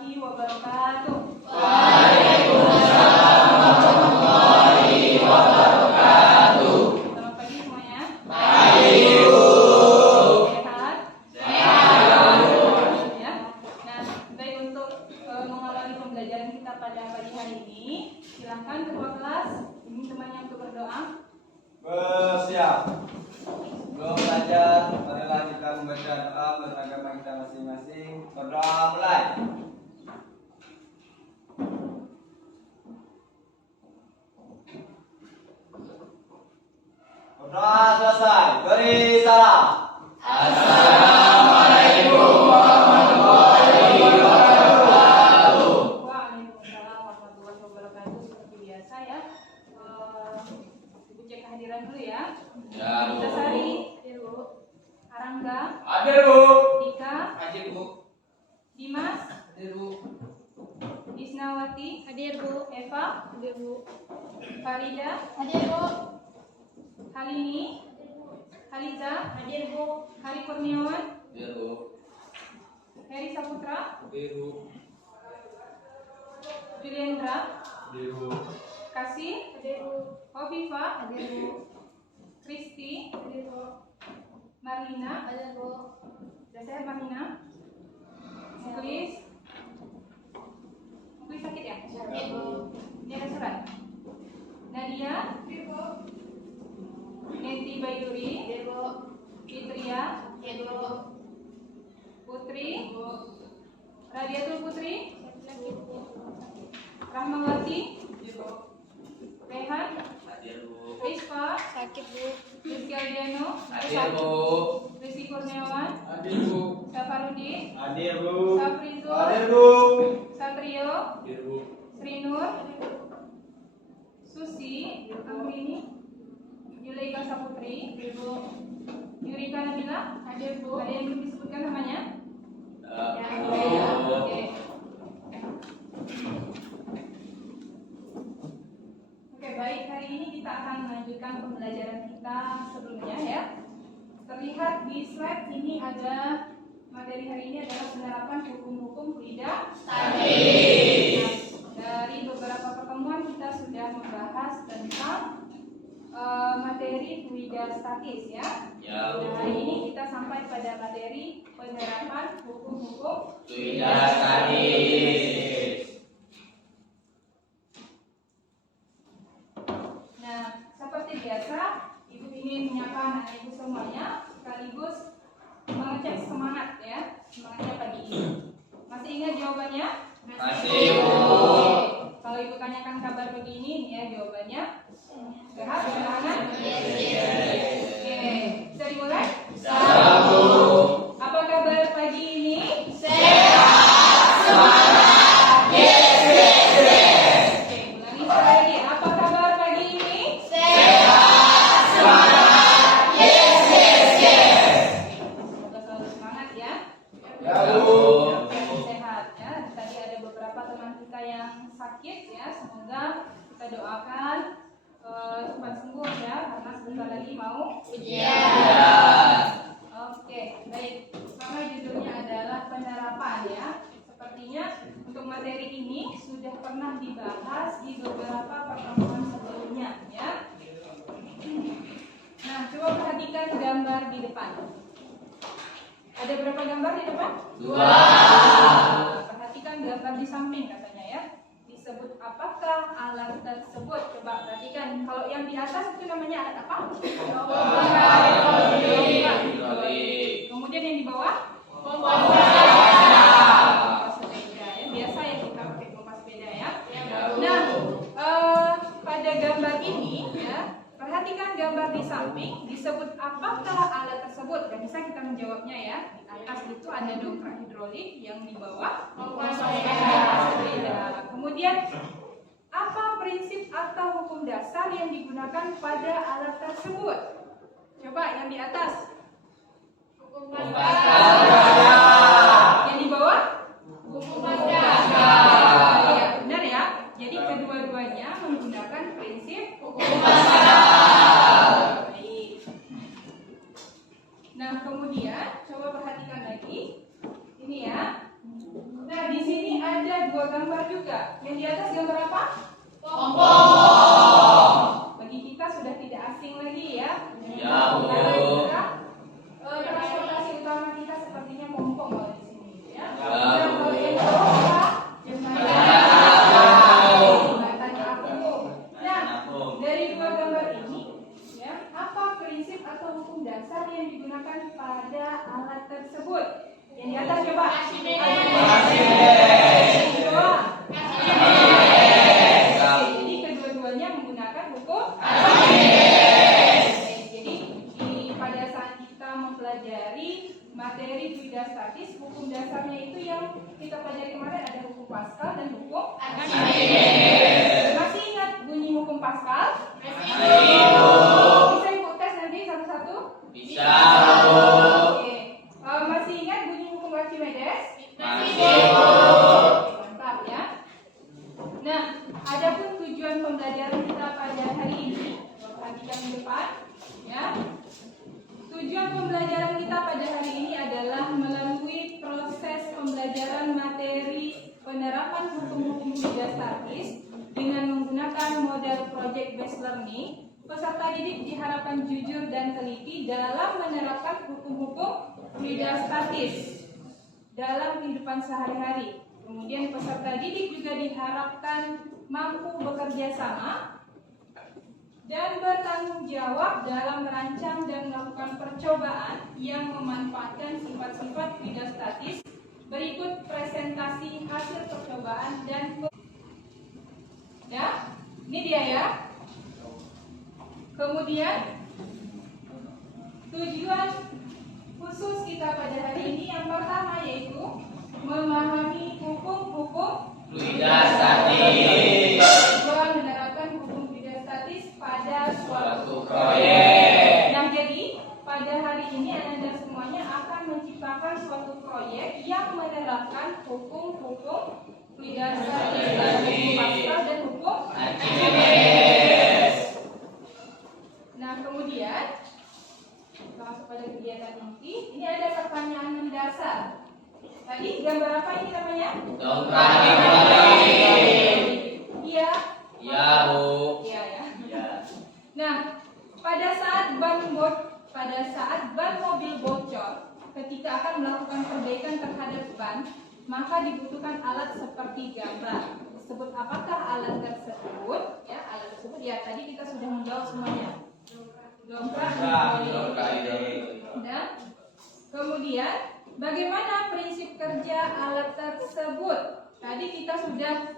warahmatullahi wabarakatuh. Waalaikumsalam warahmatullahi wabarakatuh. Selamat pagi semuanya. Pagi, Bu. Sehat? Sehat, Bu. Ya. Nah, baik, untuk mengawali pembelajaran kita pada pagi hari ini, silakan ketua kelas ini temannya untuk berdoa. Bersiap. Sebelum belajar, marilah kita membaca doa beragama kita masing-masing. Berdoa mulai. Berdoa selesai. Beri salam. Assalamualaikum warahmatullahi wabarakatuh. Waalaikumsalam warahmatullahi wabarakatuh. Seperti biasa ya. Ibu cek kehadiran dulu ya. Ya, Bu. Dasari, hadir Bu. Arangga, Hadir, Bu. Dika, Hadir, Bu. Dimas, Hadir, Bu. Isnawati, hadir Bu. Eva, hadir Bu. Farida, Hadir Bu. Halini, Haliza, Hadir Bu. Hari Kurniawan, Hadir, Bu. Heri Saputra, Hadir, Bu. Juliendra, Hadir, Bu. Kasih, Hadir Bu. Hovifa, Hadir Bu. Kristi, Hadir Bu. Marlina, Hadir Bu. sudah sehat Marlina? Muklis, Muklis sakit ya? Hadir Bu. Ini ada surat. Nadia, Hadir Bu. Neti Baiduri, Hadir Bu. Fitria, Hadir Bu. Putri, Radiatul Putri, Hadir Bu. Rahmawati, Rehan, Hadir, Bu. Rizka, Sakit Bu. Rizky Aldiano, Hadir, Bu. Rizky Kurniawan, Hadir, Bu. Safarudin, Hadir, Bu. Safrizul, Hadir, Bu. Satrio, Hadir, Bu. Srinur, Susi, Angrini, Yulaika Saputri, Yurika Nabila, hadir Bu. Ada yang belum disebutkan namanya? Ya, Bu. Oke. Oke, baik. Hari ini kita akan melanjutkan pembelajaran kita sebelumnya ya. Terlihat di slide ini ada materi hari ini adalah penerapan hukum-hukum fluida statis. Dari beberapa pertemuan kita sudah membahas tentang materi fluida statis ya. Ya, Nah, Bu. hari ini kita sampai pada materi penerapan hukum-hukum Sudah statis. Nah, seperti biasa, Ibu ingin menyapa anak Ibu semuanya, sekaligus mengecek semangat ya, semangatnya pagi ini. Masih ingat jawabannya? Masih, Bu. Oke. Kalau Ibu tanyakan kabar pagi ini, nih ya jawabannya. Sehat, semangat? Oke, bisa dimulai? Salam, Bu. Apa kabar pagi ini? Oke, ulangi sekali lagi. Apa kabar pagi ini? Semoga selalu semangat ya. Ya, Bu. Sehat ya. Tadi ada beberapa teman kita yang sakit ya. Semoga kita doakan cepat sembuh ya, karena sebentar lagi mau Ya. Oke, baik. Karena judulnya adalah penerapan ya. Sepertinya untuk materi ini sudah pernah dibahas di beberapa pertemuan sebelumnya ya. Nah, coba perhatikan gambar di depan. Ada berapa gambar di depan? 2. Perhatikan gambar di samping katanya ya. Disebut apakah alat tersebut? Coba perhatikan. Kalau yang di atas itu namanya alat apa? Hidrolik. Kemudian yang di bawah? Kompas sepeda ya. Biasa ya kita pakai kompas sepeda ya. Nah, pada gambar ini ya, perhatikan gambar di samping disebut apakah alat tersebut. Dan bisa kita menjawabnya ya. Di atas itu ada dongkrak hidrolik, yang di bawah kompas sepeda. Kemudian apa prinsip atau hukum dasar yang digunakan pada alat tersebut? Coba yang di atas. Kompas dasar. Yang di bawah? Kompas dasar. Ya, benar ya. Jadi kedua-duanya menggunakan prinsip hukum dasar. Baik. Nah, kemudian coba perhatikan lagi. Ini ya. Nah, di di sini ada dua gambar juga. Yang di atas gambar apa? Bagi kita sudah tidak asing lagi ya. Ya, Bu. Karena kita, transportasi utama kita sepertinya pompong kalau di sini ya. Ya, Nah, Bu. kalau yang bawah apa? Jembatan. Jembatan apung. Nah, dari dua gambar ini ya, apa prinsip atau hukum dasar yang digunakan pada alat tersebut? Yang di atas coba. Di bawah. Jadi kedua-duanya menggunakan hukum. Jadi pada saat kita mempelajari materi fluida statis, hukum dasarnya itu yang kita pelajari kemarin ada hukum Pascal dan hukum Archimedes. Masih ingat bunyi hukum Pascal? Bisa ikut tes nanti satu-satu? Bisa. Oke. Masih ingat bunyi hukum Archimedes? Masih. Mantap ya. Nah, adapun tujuan pembelajaran kita pada hari ini, perhatikan di depan, ya. Tujuan pembelajaran kita pada hari ini adalah melalui proses pembelajaran materi penerapan hukum-hukum fluida statis dengan menggunakan model project based learning. Peserta didik diharapkan jujur dan teliti dalam menerapkan hukum-hukum fluida statis dalam kehidupan sehari-hari. Kemudian peserta didik juga diharapkan mampu bekerja sama dan bertanggung jawab dalam merancang dan melakukan percobaan yang memanfaatkan sifat-sifat fluida statis. Berikut presentasi hasil percobaan dan ya, ini dia ya. Kemudian tujuan khusus kita pada hari ini yang pertama yaitu memahami hukum-hukum Fluida statis. Kedua, menerapkan hukum fluida statis pada suatu Proyek. Nah, jadi pada hari ini Anda semuanya akan menciptakan suatu proyek yang menerapkan hukum-hukum fluida statis, hukum Pascal dan hukum Archimedes. Nah, kemudian kita masuk pada kegiatan inti. Ini ada pertanyaan mendasar. Tadi gambar apa ini namanya? Dongkrak dibalik. Iya. Ya, Bu. Iya ya. Ya. Nah, pada saat ban mobil bocor, ketika akan melakukan perbaikan terhadap ban, maka dibutuhkan alat seperti gambar. Disebut apakah alat tersebut? Ya, alat tersebut ya tadi kita sudah menjawab semuanya. Dongkrak hidrolik. Nah, kemudian bagaimana prinsip kerja alat tersebut? Tadi kita sudah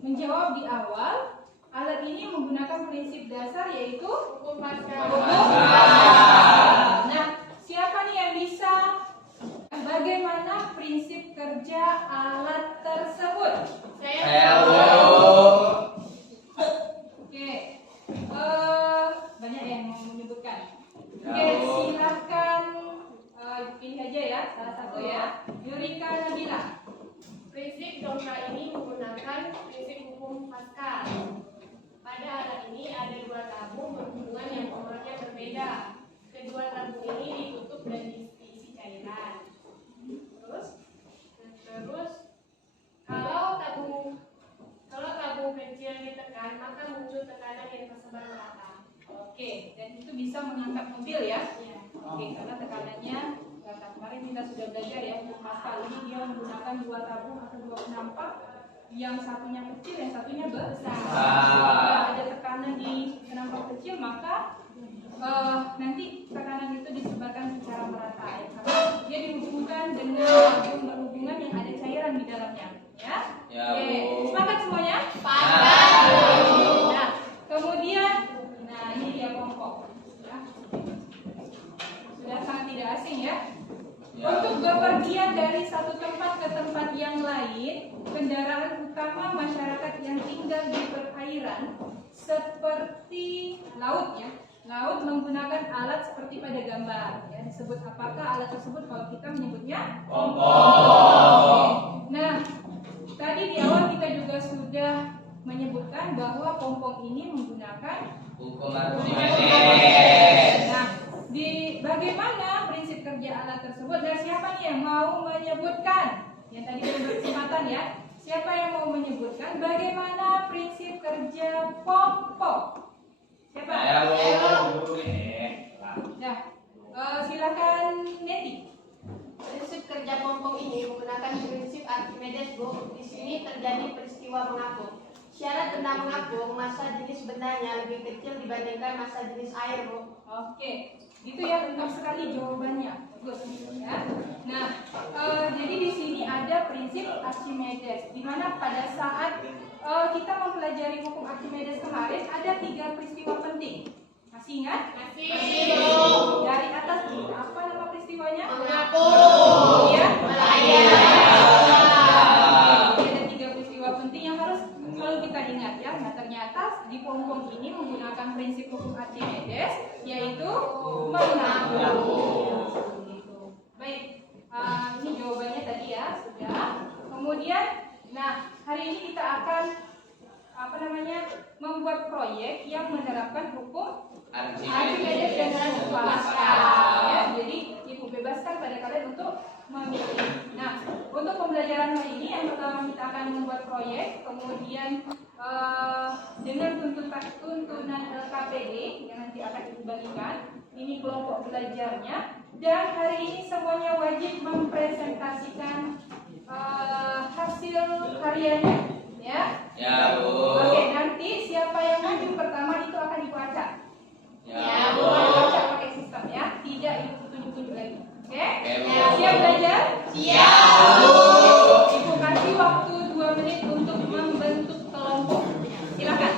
menjawab di awal. Alat ini menggunakan prinsip dasar yaitu hukum Pascal. Nah, siapa nih yang bisa? Bagaimana prinsip kerja alat tersebut? Saya, Bu. Oke, banyak yang mau menyebutkan. Oke, Ya, Bu. silahkan pilih aja ya, salah satu ya. Yurika Nabila. Prinsip dongkrak ini menggunakan prinsip hukum Pascal. Pada alat ini ada dua tabung berhubungan yang nomornya berbeda. Kedua tabung ini ditutup dan diisi cairan. Terus kalau tabung kecil ditekan, maka muncul tekanan yang tersebar merata. Oke, dan itu bisa mengangkat mobil ya. Ya. Oke, karena tekanannya karena kemarin kita sudah belajar ya, untuk Pascal ini dia menggunakan dua tabung atau dua penampak, yang satunya kecil, yang satunya besar. Jika ada tekanan di penampak kecil, maka nanti tekanan itu disebarkan secara merata ya, karena dia dihubungkan dengan tabung berhubungan yang ada cairan di dalamnya. Ya. Ya, Oke, Bu. sepakat semuanya? Sepakat. Nah, kemudian, nah ini dia pompong. Ya. Sudah sangat tidak asing ya. Ya. Untuk bepergian dari satu tempat ke tempat yang lain, kendaraan utama masyarakat yang tinggal di perairan seperti laut ya. Laut menggunakan alat seperti pada gambar ya. Disebut apakah alat tersebut kalau kita menyebutnya? Pompong. Nah, tadi di awal kita juga sudah menyebutkan bahwa pompong ini menggunakan Hukum Archimedes. Nah, bagaimana prinsip kerja alat tersebut dan siapa nih yang mau menyebutkan? Yang tadi ada berkesempatan Silakan ya. Siapa yang mau menyebutkan bagaimana prinsip kerja pom-pom? Siapa? Nah, silakan Neti. Prinsip kerja pom-pom ini menggunakan prinsip Archimedes, Bu. Di sini terjadi peristiwa mengapung. Syarat benda mengapung, massa jenis bendanya lebih kecil dibandingkan massa jenis air, Bu. Oke, gitu ya, lengkap sekali jawabannya. Bagus ya. Nah, jadi di sini ada prinsip Archimedes, di mana pada saat kita mempelajari hukum Archimedes kemarin ada 3 peristiwa penting. Masih ingat? Masih. Dari atas apa nama peristiwanya? Mengapung. Iya. Melayang. Jadi ada 3 peristiwa penting yang harus selalu kita ingat ya. Nah, ternyata di pom-pom ini menggunakan prinsip hukum Archimedes, yaitu mengapung. Baik, ini jawabannya tadi ya, sudah. Kemudian, nah hari ini kita akan membuat proyek yang menerapkan hukum Archimedes dengan Pascal. Ya, jadi ibu bebaskan pada kalian untuk memilih. Nah, untuk pembelajaran hari ini yang pertama kita akan membuat proyek, kemudian dengan tuntunan LKPD yang nanti akan ibu bagikan. Ini kelompok belajarnya. Dan hari ini semuanya wajib mempresentasikan hasil karyanya, ya. Ya, Bu. Oke, nanti siapa yang maju pertama itu akan ibu acak. Ya, Bu. Ibu acak pakai sistem ya, tidak ibu tunjuk-tunjuk lagi. Oke? Oke, Bu. Siap belajar? Siap, Bu. Ibu kasih waktu 2 menit untuk membentuk kelompok. Silakan.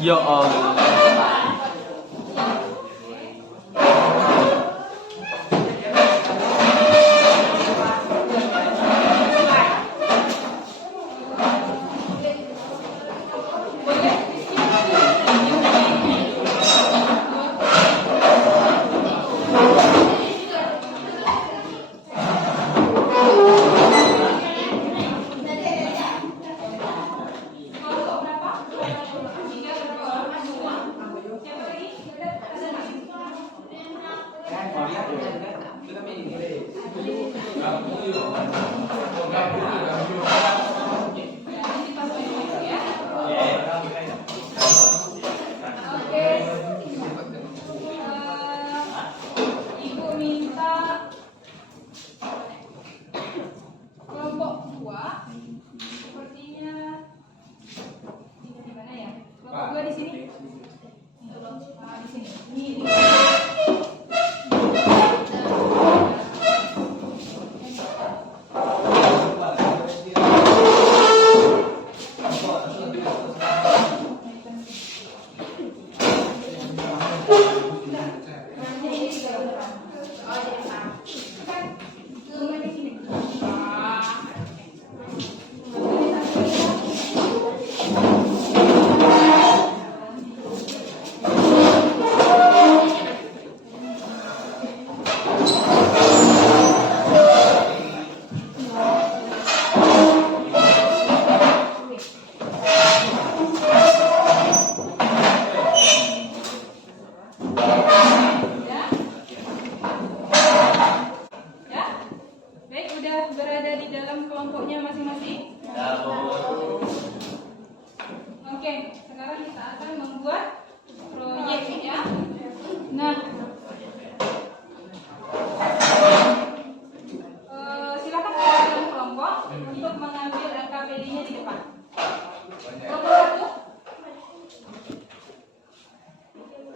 Ya Allah. Ibu minta kelompok 2. Sepertinya di mana ya? Kelompok 2 di sini. Di sini. Ini.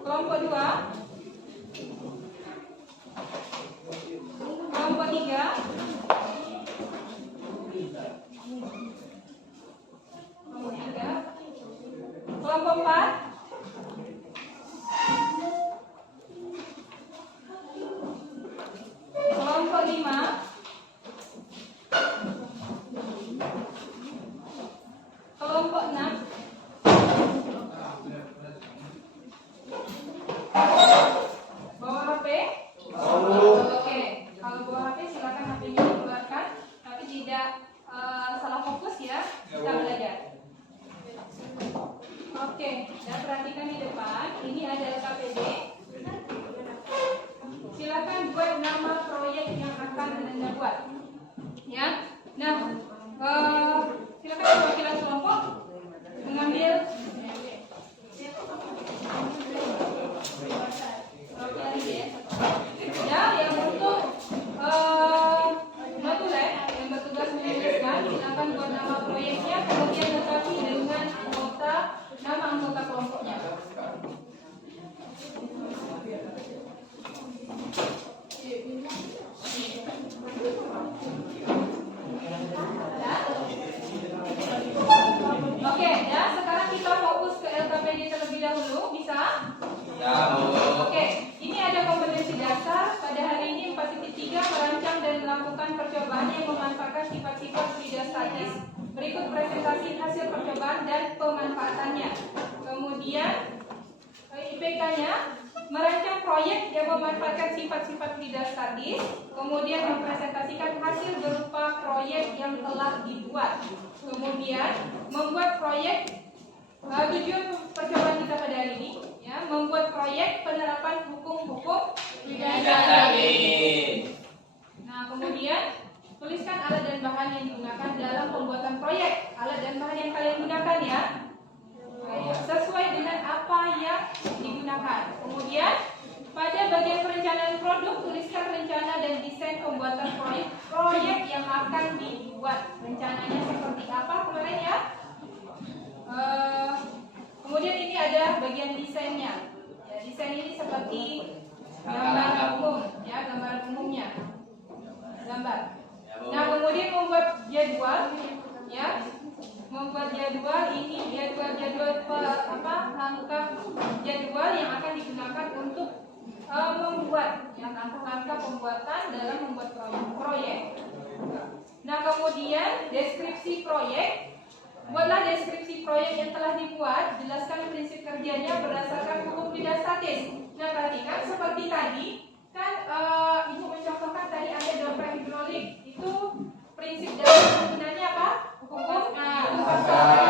Kelompok 2. Kelompok 3. Kelompok 3. Kelompok 4. Kelompok 5. Kelompok 6. Bawa HP? Oke, kalau bawa HP silakan HP-nya dikeluarkan, tapi tidak salah fokus ya, kita belajar. Oke, dan perhatikan di depan, ini ada LKPD. Silakan buat nama proyek yang akan Anda buat. Ya, nah, silakan perwakilan kelompok mengambil ya, yang untuk notulen yang bertugas menuliskan, silakan buat nama proyeknya, kemudian lengkapi dengan nama anggota kelompoknya. Oke, ya sekarang kita fokus ke LKPD terlebih dahulu, bisa? Ya, Bu. Oke, ini ada kompetensi dasar. Pada hari ini 4.3 merancang dan melakukan percobaan yang memanfaatkan sifat-sifat lidah statis. Berikut presentasi hasil percobaan dan pemanfaatannya. Kemudian IPK-nya merancang proyek yang memanfaatkan sifat-sifat lidah statis, kemudian mempresentasikan hasil berupa proyek yang telah dibuat. Kemudian membuat proyek, tujuan percobaan kita pada hari ini ya, membuat proyek penerapan hukum-hukum lidah statis. Nah, kemudian tuliskan alat dan bahan yang digunakan dalam pembuatan proyek. Alat dan bahan yang kalian gunakan ya, sesuai dengan apa yang digunakan. Kemudian pada bagian perencanaan produk, tuliskan rencana dan desain pembuatan proyek yang akan dibuat. Rencananya seperti apa kemarin ya? Kemudian ini ada bagian desainnya. Ya, desain ini seperti gambaran umum, ya, gambaran umumnya. Gambar. Nah, kemudian membuat jadwal, ya. Membuat jadwal ini langkah jadwal yang akan digunakan untuk membuat ya, langkah-langkah pembuatan dalam membuat proyek. Nah, kemudian deskripsi proyek. Buatlah deskripsi proyek yang telah dibuat, jelaskan prinsip kerjanya berdasarkan hukum lidah statis. Nah, perhatikan seperti tadi kan Ibu mencontohkan tadi ada dompet hidrolik. Itu prinsip dalam penggunaannya apa? Hukum pasar.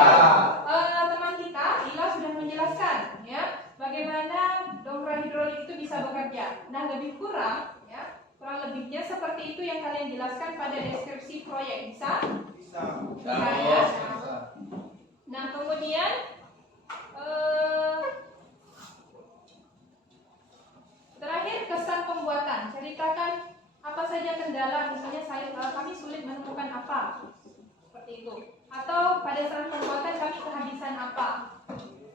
Teman kita Ila sudah menjelaskan ya bagaimana dompet hidrolik itu bisa bekerja. Nah, lebih kurang ya, kurang lebihnya seperti itu yang kalian jelaskan pada deskripsi proyek. Bisa? Bisa ya. Nah, kemudian terakhir kesan pembuatan. Ceritakan apa saja kendala, misalnya kami sulit menemukan apa, seperti itu. Atau pada saat pembuatan kami kehabisan apa.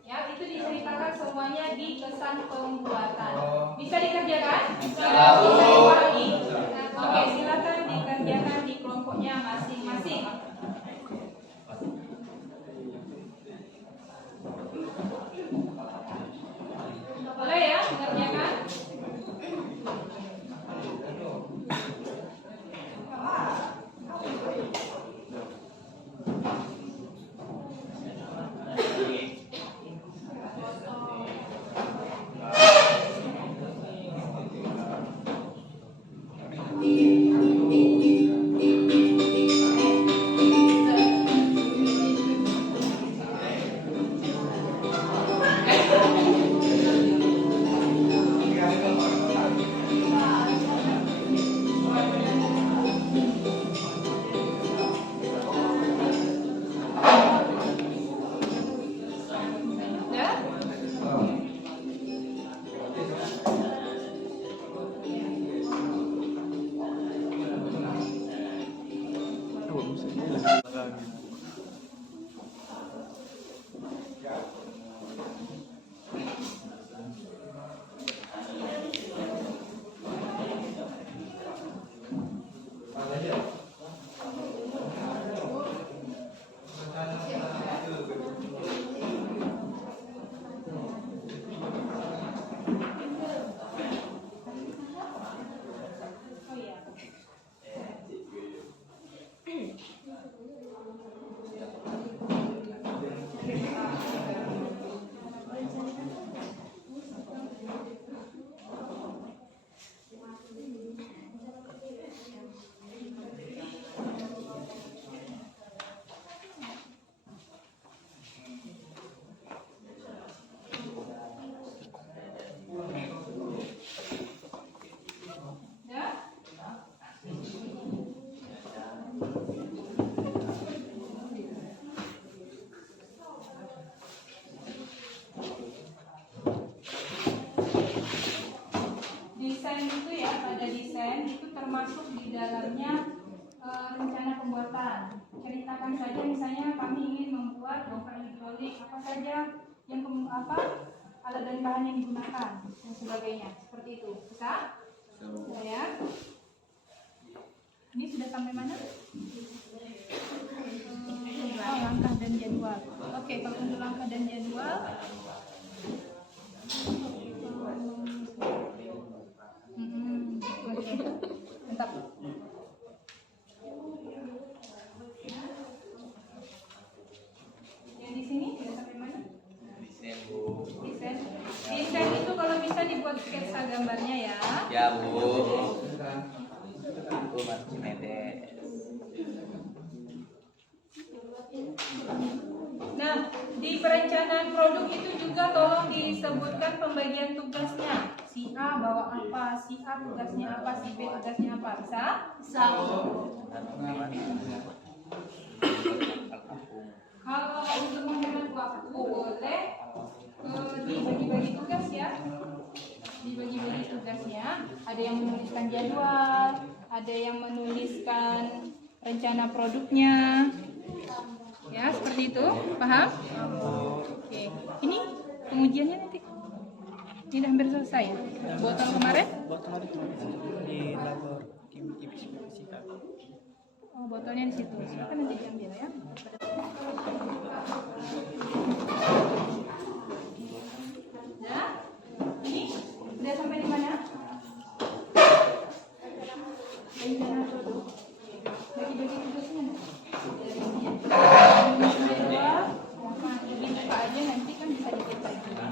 Ya, itu diceritakan semuanya di kesan pembuatan. Bisa dikerjakan? Bisa dipahami? Oke, silakan dikerjakan di kelompoknya masing-masing. Boleh ya, mengerjakan? Katakan saja misalnya kami ingin membuat pompa hidrolik, apa saja yang alat dan bahan yang digunakan dan sebagainya. Seperti itu. Bisa? Bisa ya? Ini sudah sampai mana? Oh, langkah dan jadwal. Oke, kalau untuk langkah dan jadwal, oke, mantap. Yang di sini sudah sampai mana? Desain, Bu. Desain. Desain itu kalau bisa dibuat sketsa gambarnya ya. Ya, Bu. Aku masih medes. Nah, di perencanaan produk itu juga tolong disebutkan pembagian tugasnya. Si A bawa apa, si A tugasnya apa, si B tugasnya apa. Bisa? Bisa. Kalau untuk menghemat waktu boleh dibagi-bagi tugas ya. Dibagi-bagi tugasnya. Ada yang menuliskan jadwal, ada yang menuliskan rencana produknya. Ya, seperti itu. Paham? Oke. Ini pengujiannya nanti. Ini udah hampir selesai ya? Botol kemarin? Di labor fisika. Oh, botolnya di situ. Silakan nanti diambil ya. Nah, ini udah sampai di mana? Rencana produk. Bagi-bagi tugasnya. Ini buka aja nanti kan bisa dikira.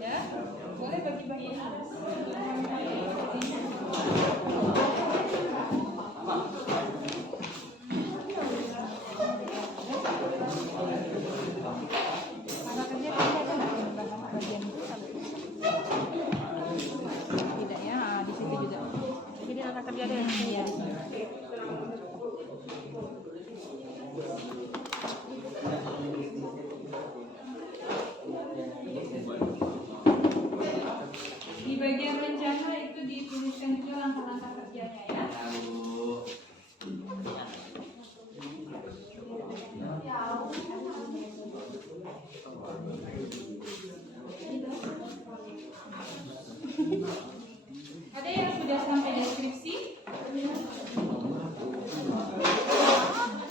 Ya, boleh bagi-bagi. Maka kerja kan ada bagian itu tidak ya, di situ juga. Jadi angka kerja ada yang iya. Di bagian rencana itu dituliskan juga langkah-langkah kerjanya ya. Ada yang sudah sampai deskripsi?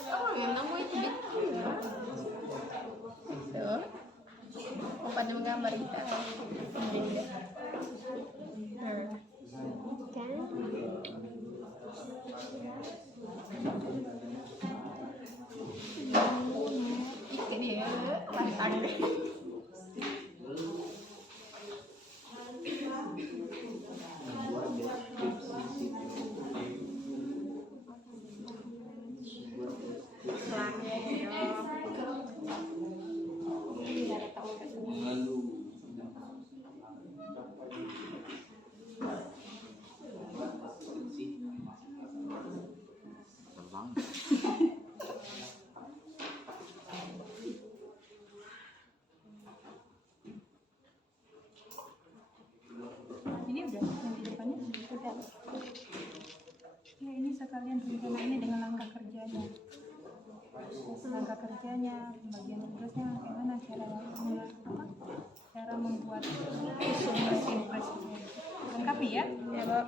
Oh, yang namu itu tuh. Oh, pada menggambar kita. Kan? Itu dia pantang deh. Ini udah yang di depannya udah. Ya ini sekalian rencana ini dengan langkah kerjanya. Langkah kerjanya, pembagian tugasnya, bagaimana cara membuat mesin press. Lengkapi ya? Ya, Pak.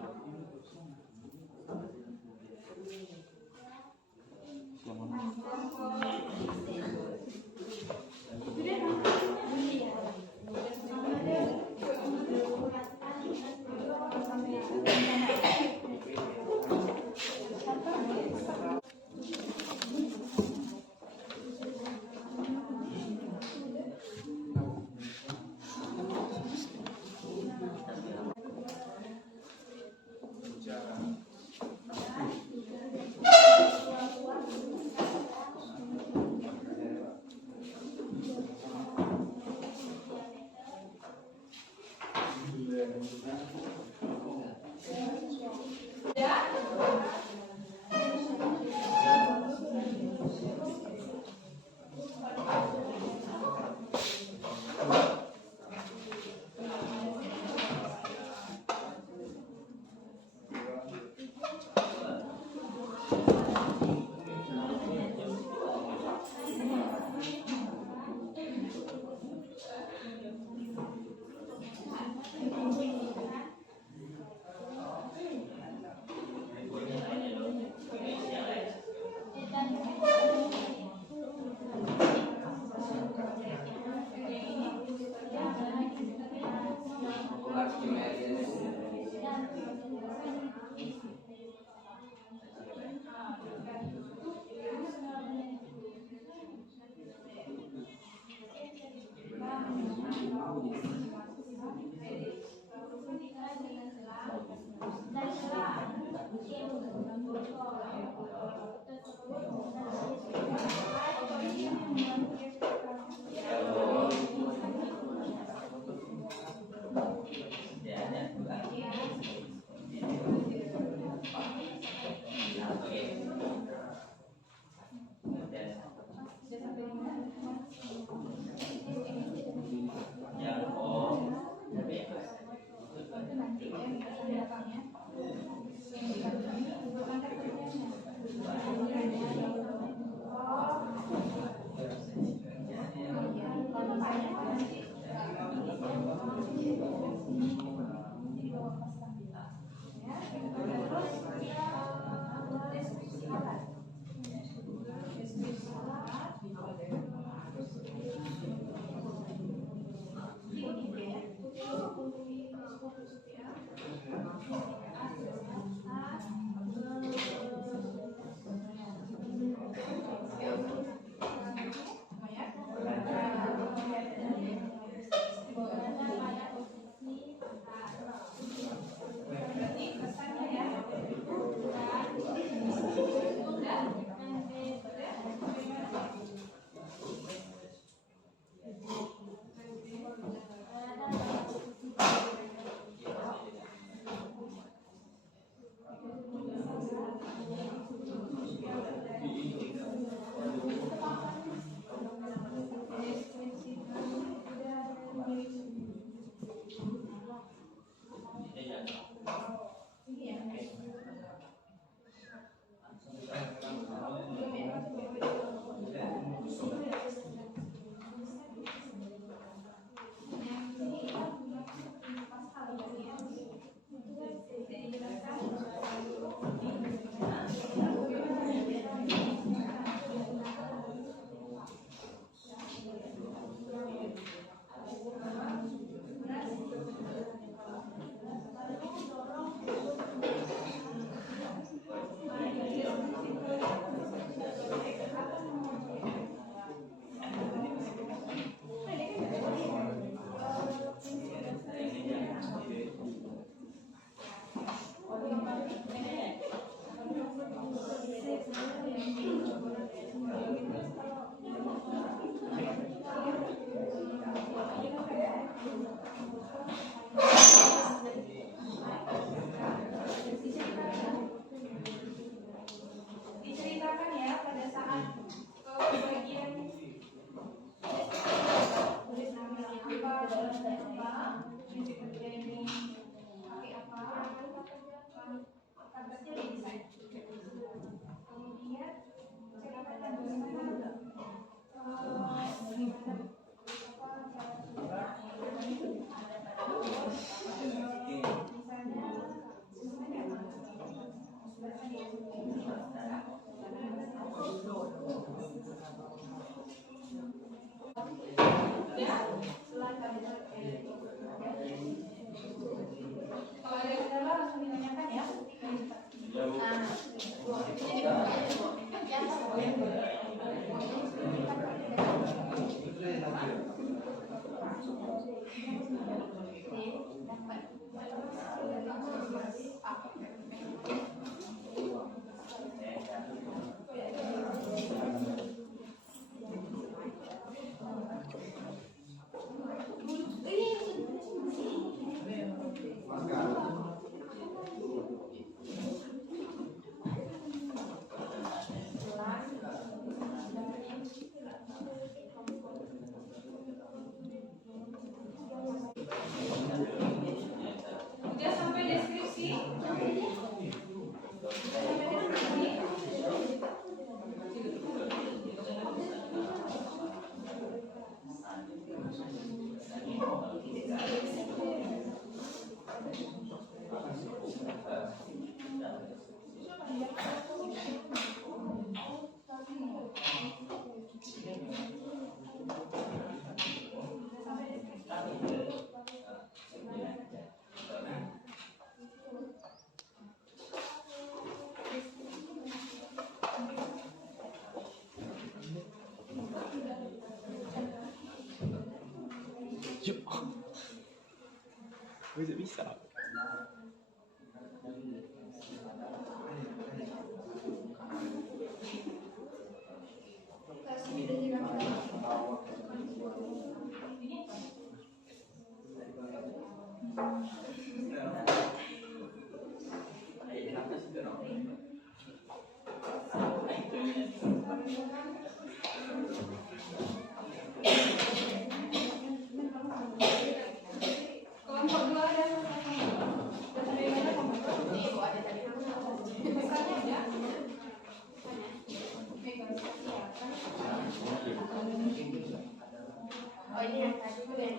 Diceritakan ya pada saat bagian tulis namanya apa, dan apa, kemudian ini pakai apa, kabarnya desain. Kemudian ceritakan bagaimana kalau ada kendala langsung ditanyakan ya. Bisa. Kelompok 2 ada dari mana kelompok 2? Pesannya ada. Oh ini yang tadi udah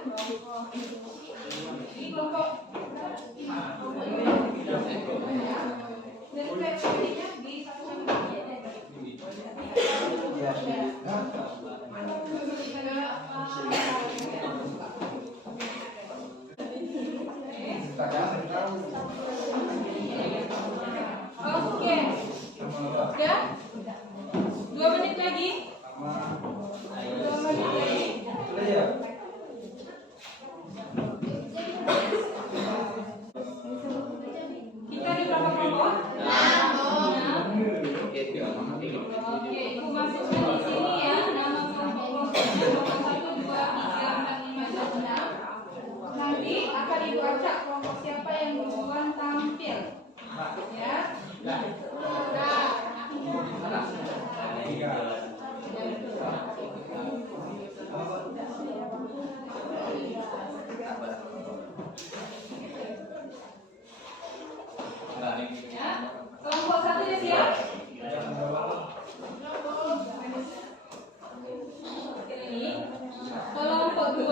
Jadi kelompok dari PPD-nya disatukan Oke. Ya? 2 menit lagi. 2 menit lagi. Kita di berapa kelompok? 6. Oke, Ibu masukkan di sini ya nama kelompok-kelompoknya. Kelompok 1, 2, 3, 4, 5, dan 6. Nanti akan Ibu acak kelompok siapa yang duluan tampil. Ya. Ya. Kelompok 1 ya siap? Ini. Kelompok 2.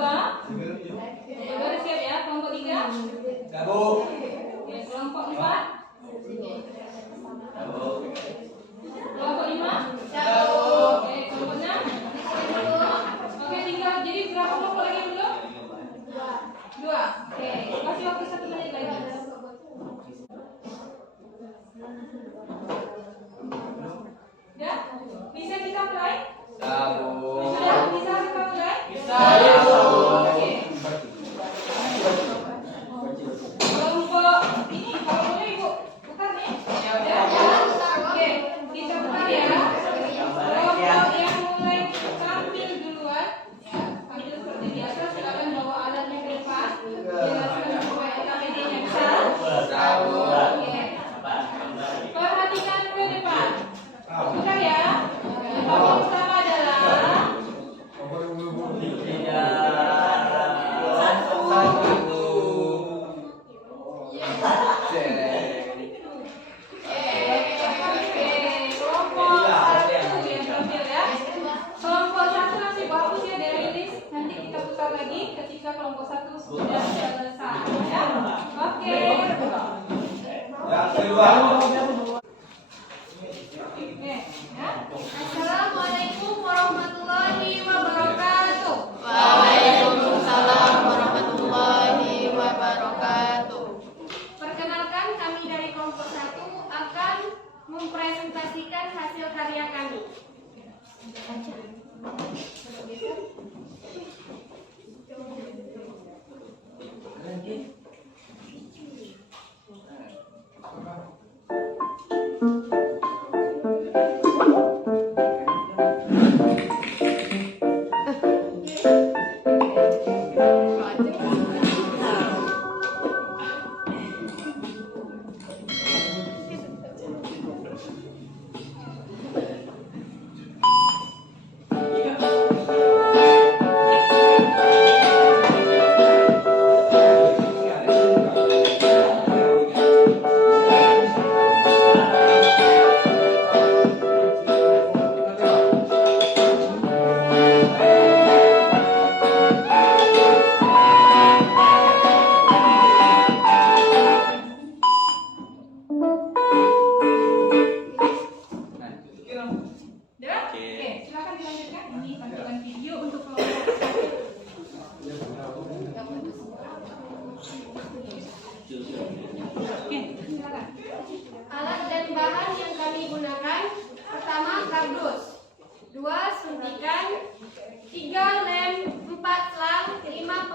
Baru siap ya? Kelompok 3. Oke, kelompok 4. Kelompok 5. Oke, kelompok 6. Oke, tinggal jadi berapa kelompok lagi yang belum? 2. Oke, kasih waktu 1 menit lagi. Ya? Bisa kita mulai? Sudah bisa kita mulai? Oke. Kelompok ini kalau boleh Ibu putar nih. Ya. Oke, kita putar ya. Kelompok yang mulai tampil duluan, ya, tampil seperti biasa. Silakan bawa alatnya ke depan. Jelaskan supaya KPD-nya bisa. Oke. Perhatikan ke depan. Putar ya. Kelompok pertama adalah kelompok 1 nanti bagus ya dari list. Nanti kita putar lagi ketika kelompok 1 sudah selesai ya. Oke. Oke, ya. Assalamualaikum warahmatullahi wabarakatuh. Waalaikumsalam warahmatullahi wabarakatuh. Perkenalkan, kami dari kelompok 1 akan mempresentasikan hasil karya kami.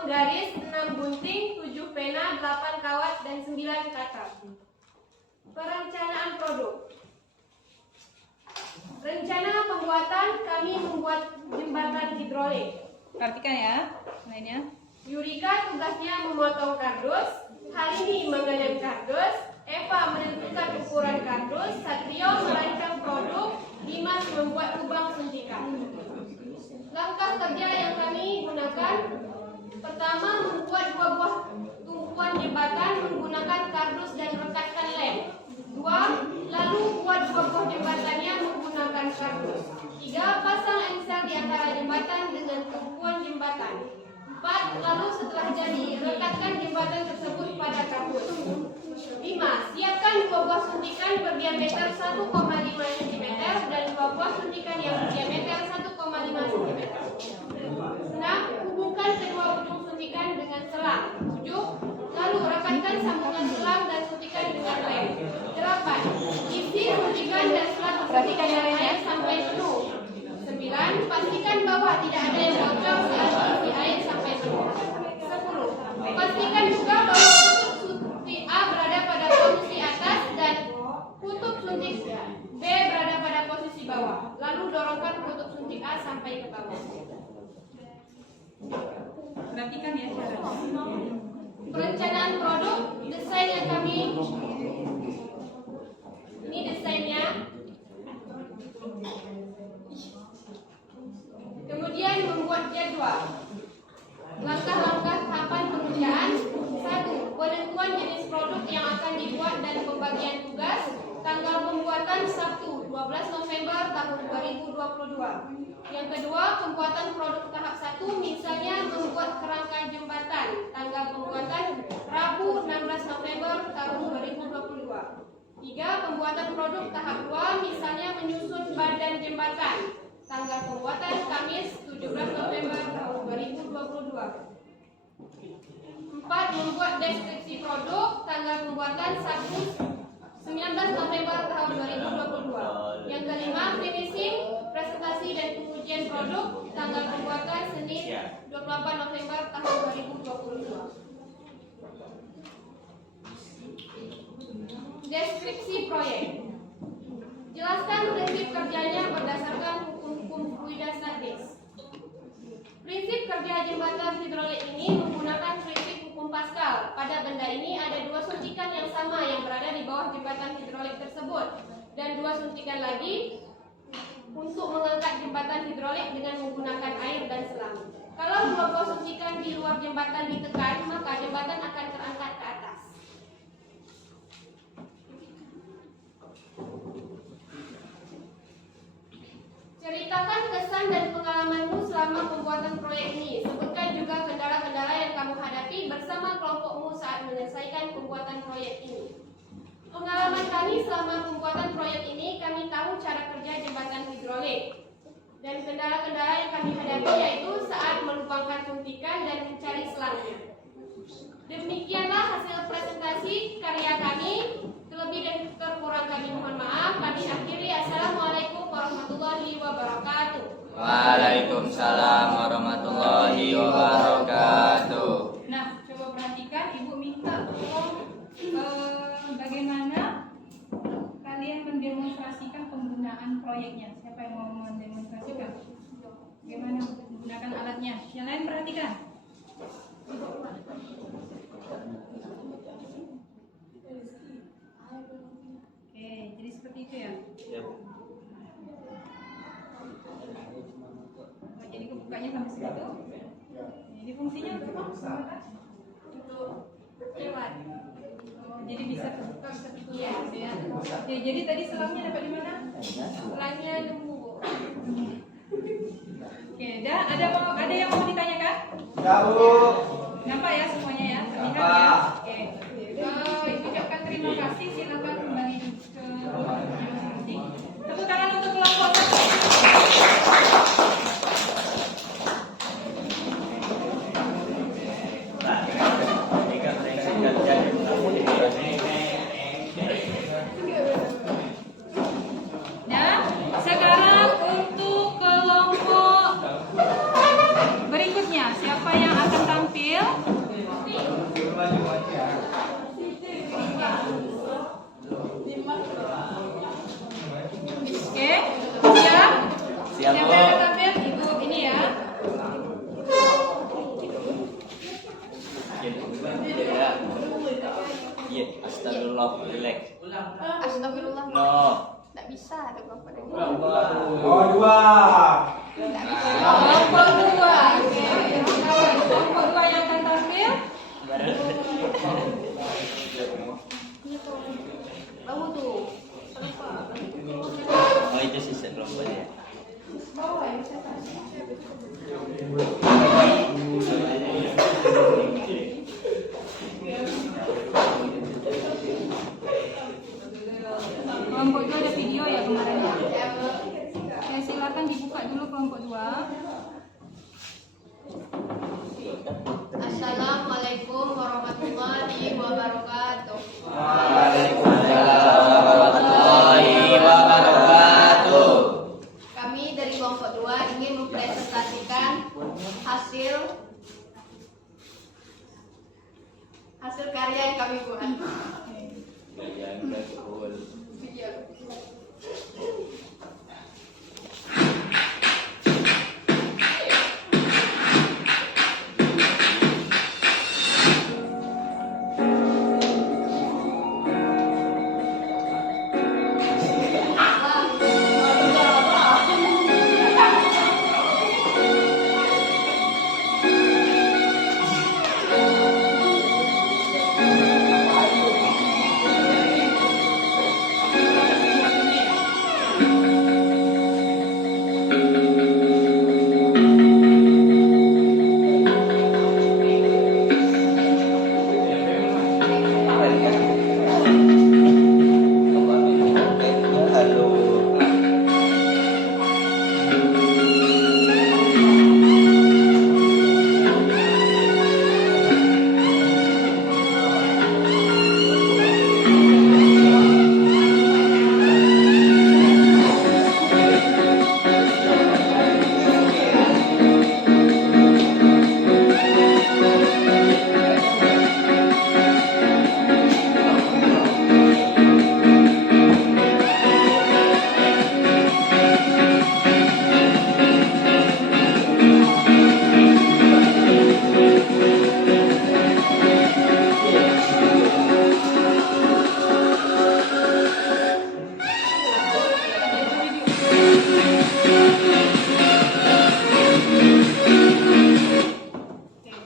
penggaris, 6 gunting, 7 pena, 8 kawat, dan 9 kata. Perencanaan produk. Rencana pembuatan, kami membuat jembatan hidrolik. Perhatikan ya, lainnya. Yurika tugasnya memotong kardus, Halini mengenai kardus, Eva menentukan ukuran kardus, Satrio merancang produk, Dimas membuat lubang suntikan. Langkah kerja yang kami gunakan, pertama membuat 2 buah tumpuan jembatan menggunakan kardus dan rekatkan lem. 2. Lalu buat 2 buah jembatannya menggunakan kardus. 3. Pasang engsel di antara jembatan dengan tumpuan jembatan. 4. Lalu setelah jadi, rekatkan jembatan tersebut pada kabut. 5. Siapkan 2 buah suntikan berdiameter 1,5 cm dan 2 buah suntikan yang berdiameter 1,5 cm. 6. Hubungkan kedua ujung suntikan dengan selang. 7. Lalu rekatkan sambungan selang dan suntikan dengan lem. 8. Isi suntikan dan selang Perhatikan yang lainnya. air sampai penuh. 9. Pastikan bahwa tidak ada yang bocor saat isi air sampai penuh. 10. Pastikan juga bahwa kutub suntik A berada pada posisi atas dan kutub suntik B berada pada posisi bawah. Lalu dorongkan kutub suntik A sampai ke bawah. Perhatikan ya caranya. Perencanaan produk, desain yang kami ini desainnya. Kemudian membuat jadwal. Langkah-langkah tahapan pengerjaan. 1. Penentuan jenis produk yang akan dibuat dan pembagian tugas. Tanggal pembuatan Sabtu 12 November tahun 2022. Yang kedua, pembuatan produk tahap 1, misalnya membuat kerangka jembatan. Tanggal pembuatan Rabu 16 November tahun 2022. 3. Pembuatan produk tahap 2, misalnya menyusun badan jembatan. Tanggal pembuatan Kamis 17 November tahun 2022. 4. Membuat deskripsi produk. Tanggal pembuatan Sabtu 19 November tahun 2022. Yang kelima, finishing, presentasi dan pengujian produk. Tanggal pembuatan Senin 24 November tahun 2022. Deskripsi proyek. Jelaskan prinsip kerjanya berdasarkan hukum-hukum fluidastatis. Prinsip kerja jembatan hidrolik ini menggunakan prinsip hukum Pascal. Pada benda ini ada 2 suntikan yang sama yang berada di bawah jembatan hidrolik tersebut dan 2 suntikan lagi untuk mengangkat jembatan hidrolik dengan menggunakan air dan selang. Kalau 2 buah suntikan di luar jembatan ditekan, maka jembatan akan terangkat ke atas. Ceritakan kesan dan pengalamanmu selama pembuatan proyek ini. Sebutkan juga kendala-kendala yang kamu hadapi bersama kelompokmu saat menyelesaikan pembuatan proyek ini. Pengalaman kami selama pembuatan proyek ini, kami tahu cara kerja jembatan hidrolik. Dan kendala-kendala yang kami hadapi yaitu saat melubangkan suntikan dan mencari selangnya. Demikianlah hasil presentasi karya kami. Terlebih dan terkurang kami mohon maaf. Kami akhiri. Assalamualaikum warahmatullahi wabarakatuh. Waalaikumsalam warahmatullahi wabarakatuh. Nah, coba perhatikan, Ibu minta tolong bagaimana kalian mendemonstrasikan penggunaan proyeknya. Siapa yang mau mendemonstrasikan? Bagaimana menggunakan alatnya? Yang lain perhatikan. Oke, jadi seperti itu ya. Oh, jadi kebukanya sampai situ. Jadi fungsinya untuk apa? Untuk lewat. Oh, jadi bisa terbuka, bisa tutup. Iya, ya. Oke, jadi tadi selangnya dapat di mana? Selangnya nemu. Oke, dah ada yang mau ditanyakan? Ya, Bu. Nampak ya semuanya ya? Terlihat ya? Oke. Ibu ucapkan terima kasih. Silakan kembali ke masing-masing. Tepuk tangan untuk kelompok satu. Nah, sekarang untuk kelompok berikutnya, siapa yang akan tampil? Oke, siap? Siap, Siapa Bu. yang akan tampil? Ibu ini ya. Ya. Iya, astagfirullah, relax. Astagfirullah. No. Nggak bisa ada bapak dari Oh, 2. Nggak bisa. Kelompok dua. Oke. Kelompok dua yang akan tampil. Bahu tuh. Oh, itu sisa kelompoknya ya. Bawah ya, saya tahu. wabarakatuh. Waalaikumsalam warahmatullahi wabarakatuh. Kami dari kelompok 2 ingin mempresentasikan hasil karya yang kami buat.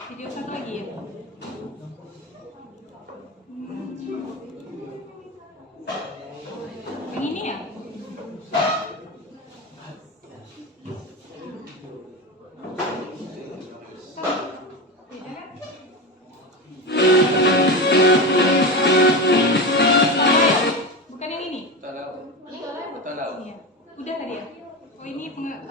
Video satu lagi ya. Yang ini ya? Beda kan? Bukan yang ini? Iya. Udah tadi ya? Oh ini pengajar.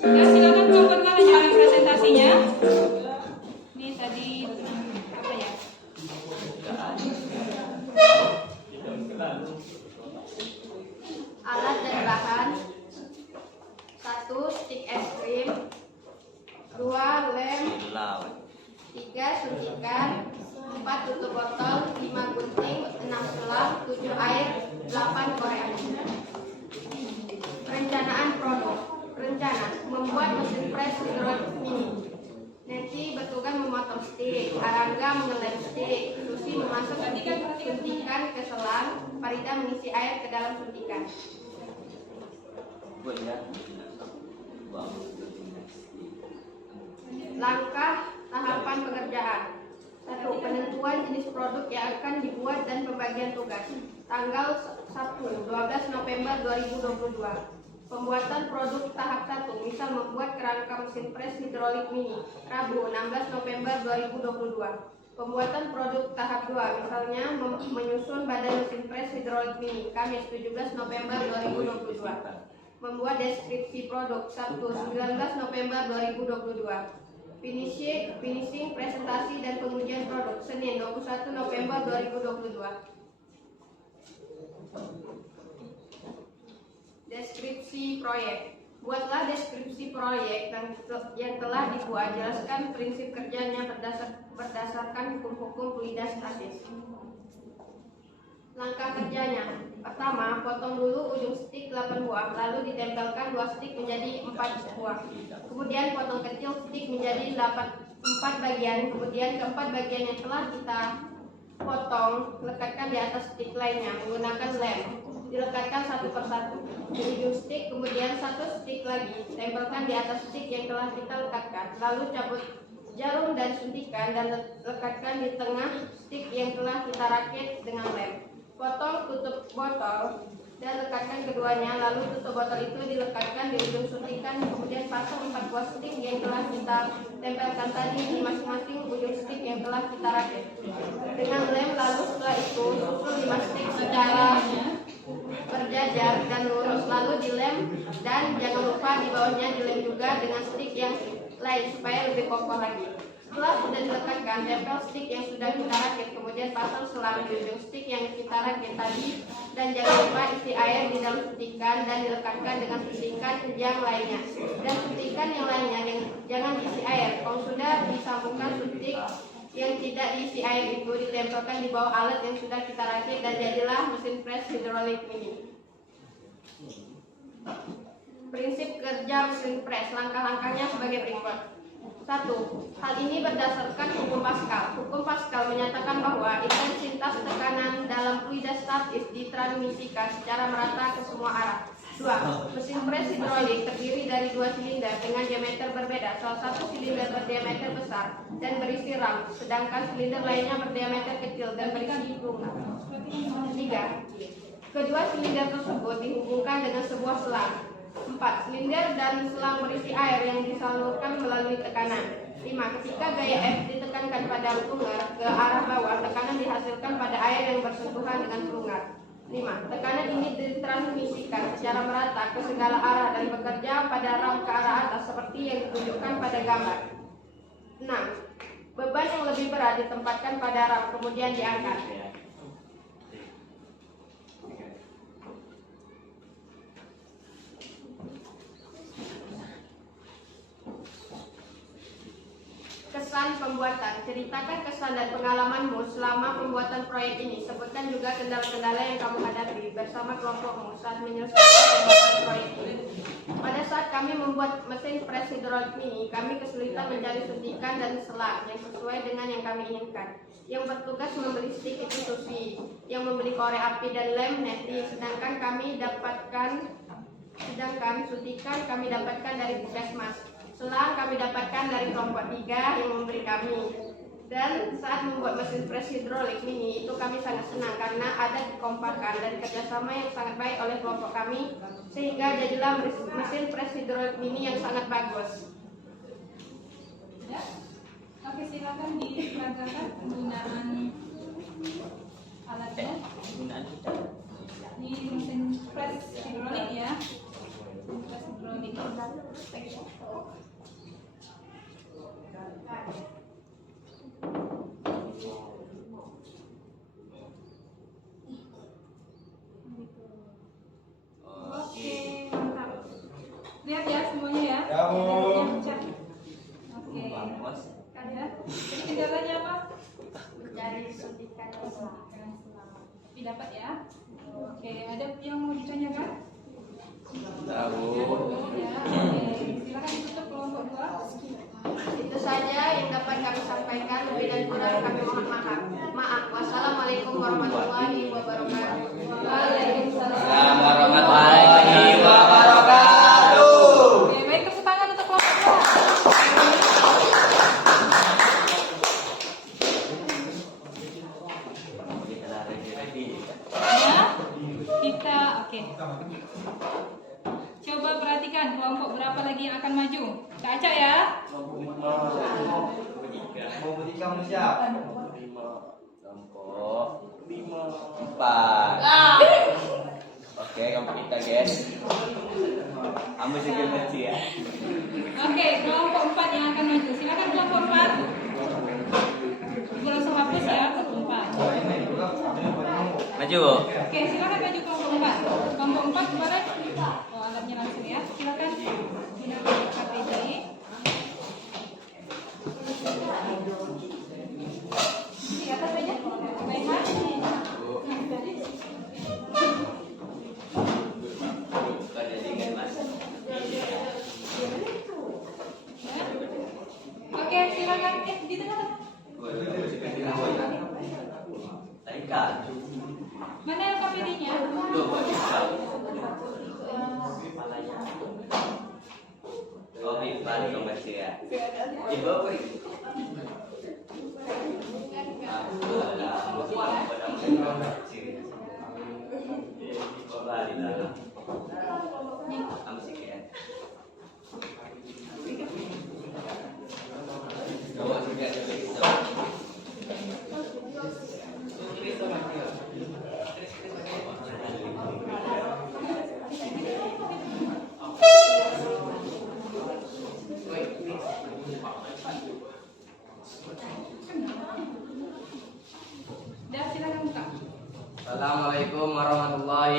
Ya, silakan kelompok 2 lanjutkan presentasinya. Ini tadi apa ya? Alat dan bahan: 1 stik es krim, 2 lem, 3 suntikan, 4 tutup botol, 5 gunting, 6 selang, 7 air, 8 korek api. Perencanaan produk. Rencana: membuat mesin pres hidrolik mini. Nanti bertugas memotong stik, Arangga mengelem stik, Susi memasuk suntikan ke selang, Farida mengisi air ke dalam suntikan. Langkah tahapan pengerjaan. 1. Penentuan jenis produk yang akan dibuat dan pembagian tugas. Tanggal Sabtu 12 November 2022. Pembuatan produk tahap 1, misal membuat kerangka mesin pres hidrolik mini. Rabu 16 November 2022. Pembuatan produk tahap 2, misalnya menyusun badan mesin pres hidrolik mini. Kamis 17 November 2022. Membuat deskripsi produk. Sabtu 19 November 2022. Finishing presentasi dan pengujian produk. Senin 21 November 2022. Deskripsi proyek. Buatlah deskripsi proyek yang telah dibuat. Jelaskan prinsip kerjanya berdasarkan hukum-hukum fluida statis. Langkah kerjanya. Pertama, potong dulu ujung stik 8 buah, lalu ditempelkan 2 stik menjadi 4 buah. Kemudian potong kecil stik menjadi 4 bagian. Kemudian keempat bagian yang telah kita potong lekatkan di atas stik lainnya menggunakan lem. Dilekatkan satu persatu di ujung stik, kemudian 1 stik lagi tempelkan di atas stik yang telah kita lekatkan. Lalu cabut jarum dan suntikan dan lekatkan di tengah stik yang telah kita rakit dengan lem. Potong tutup botol dan lekatkan keduanya, lalu tutup botol itu dilekatkan di ujung suntikan, kemudian pasang 4 buah stick yang telah kita tempelkan tadi di masing-masing ujung stick yang telah kita rakit dengan lem. Lalu setelah itu susun 5 stick secara berjajar dan lurus, lalu dilem, dan jangan lupa di bawahnya dilem juga dengan stick yang lain supaya lebih kokoh lagi. Setelah sudah dilekatkan, tempel stick yang sudah kita rakit, kemudian pasang selang di ujung stick yang kita rakit tadi, dan jangan lupa isi air di dalam suntikan dan dilekatkan dengan suntikan yang lainnya. Dan suntikan yang lainnya yang jangan diisi air. Kalau sudah disambungkan suntik yang tidak diisi air itu ditempelkan di bawah alat yang sudah kita rakit, dan jadilah mesin press hidrolik mini. Prinsip kerja mesin press, langkah-langkahnya sebagai berikut. 1. Hal ini berdasarkan hukum Pascal. Hukum Pascal menyatakan bahwa intensitas tekanan dalam fluida statis ditransmisikan secara merata ke semua arah. 2. Mesin pres hidrolik terdiri dari 2 silinder dengan diameter berbeda. Salah satu silinder berdiameter besar dan berisi ram, sedangkan silinder lainnya berdiameter kecil dan berisi bunga. 3. Kedua silinder tersebut dihubungkan dengan sebuah selang. 4. Silinder dan selang berisi air yang disalurkan melalui tekanan. 5. Ketika gaya F ditekankan pada pelungar ke arah bawah, tekanan dihasilkan pada air yang bersentuhan dengan pelungar. 5. Tekanan ini ditransmisikan secara merata ke segala arah dan bekerja pada ram ke arah atas seperti yang ditunjukkan pada gambar. 6. Beban yang lebih berat ditempatkan pada ram kemudian diangkat. Kesan pembuatan. Ceritakan kesan dan pengalamanmu selama pembuatan proyek ini. Sebutkan juga kendala-kendala yang kamu hadapi bersama kelompokmu saat menyelesaikan pembuatan proyek ini. Pada saat kami membuat mesin pres hidrolik ini, kami kesulitan mencari suntikan dan selang yang sesuai dengan yang kami inginkan. Yang bertugas membeli stick itu Susi, yang membeli korek api dan lem Neti, sedangkan suntikan kami dapatkan dari Puskesmas. Selang kami dapatkan dari kelompok 3 yang memberi kami. Dan saat membuat mesin pres hidrolik mini itu kami sangat senang karena ada kekompakan dan kerjasama yang sangat baik oleh kelompok kami, sehingga jadilah mesin pres hidrolik mini yang sangat bagus. Ya. Oke, silakan diperagakan penggunaan alatnya. Ini mesin pres hidrolik ya. Pres hidrolik. Oke, mantap. Lihat ya semuanya ya. Oke. Ada. Jadi kendalanya apa? Mencari suntikan selang. Didapat ya. Oke, ada yang mau ditanyakan? Tahu. Ya, oke. Silakan ditutup kelompok 2. Itu saja yang dapat kami sampaikan. Lebih dan kurang kami mohon maaf. Wassalamualaikum warahmatullahi wabarakatuh. Waalaikumsalam warahmatullahi wabarakatuh. Oke, baik, tepuk tangan untuk kelompok 2. Ya, kita oke. Coba perhatikan kelompok berapa lagi yang akan maju. Kak Acak ya. Mau bertiga manusia. Kelompok 4. Oke, kelompok kita guys. Kamu juga mesti ya. Oke, kelompok 4 yang akan maju. Silakan kelompok 4. Ibu langsung hapus ya kelompok 4. Maju. Oke, silakan maju kelompok 4. Kelompok 4 kepada oh, alatnya langsung ya. Silakan gunakan KPJ. Di atas aja. Baiklah. Oke, silakan di tengah. Mana KPD-nya? Oh, Ipan dong masih ya. Ibu apa ini? Aku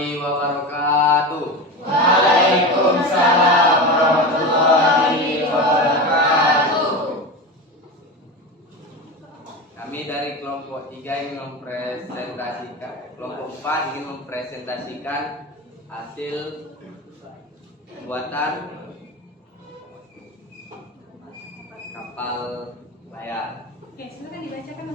warahmatullahi wabarakatuh. Waalaikumsalam warahmatullahi wabarakatuh. Kami dari kelompok 3 ingin mempresentasikan, kelompok 4 ingin mempresentasikan hasil pembuatan kapal layar. Oke, silakan dibacakan.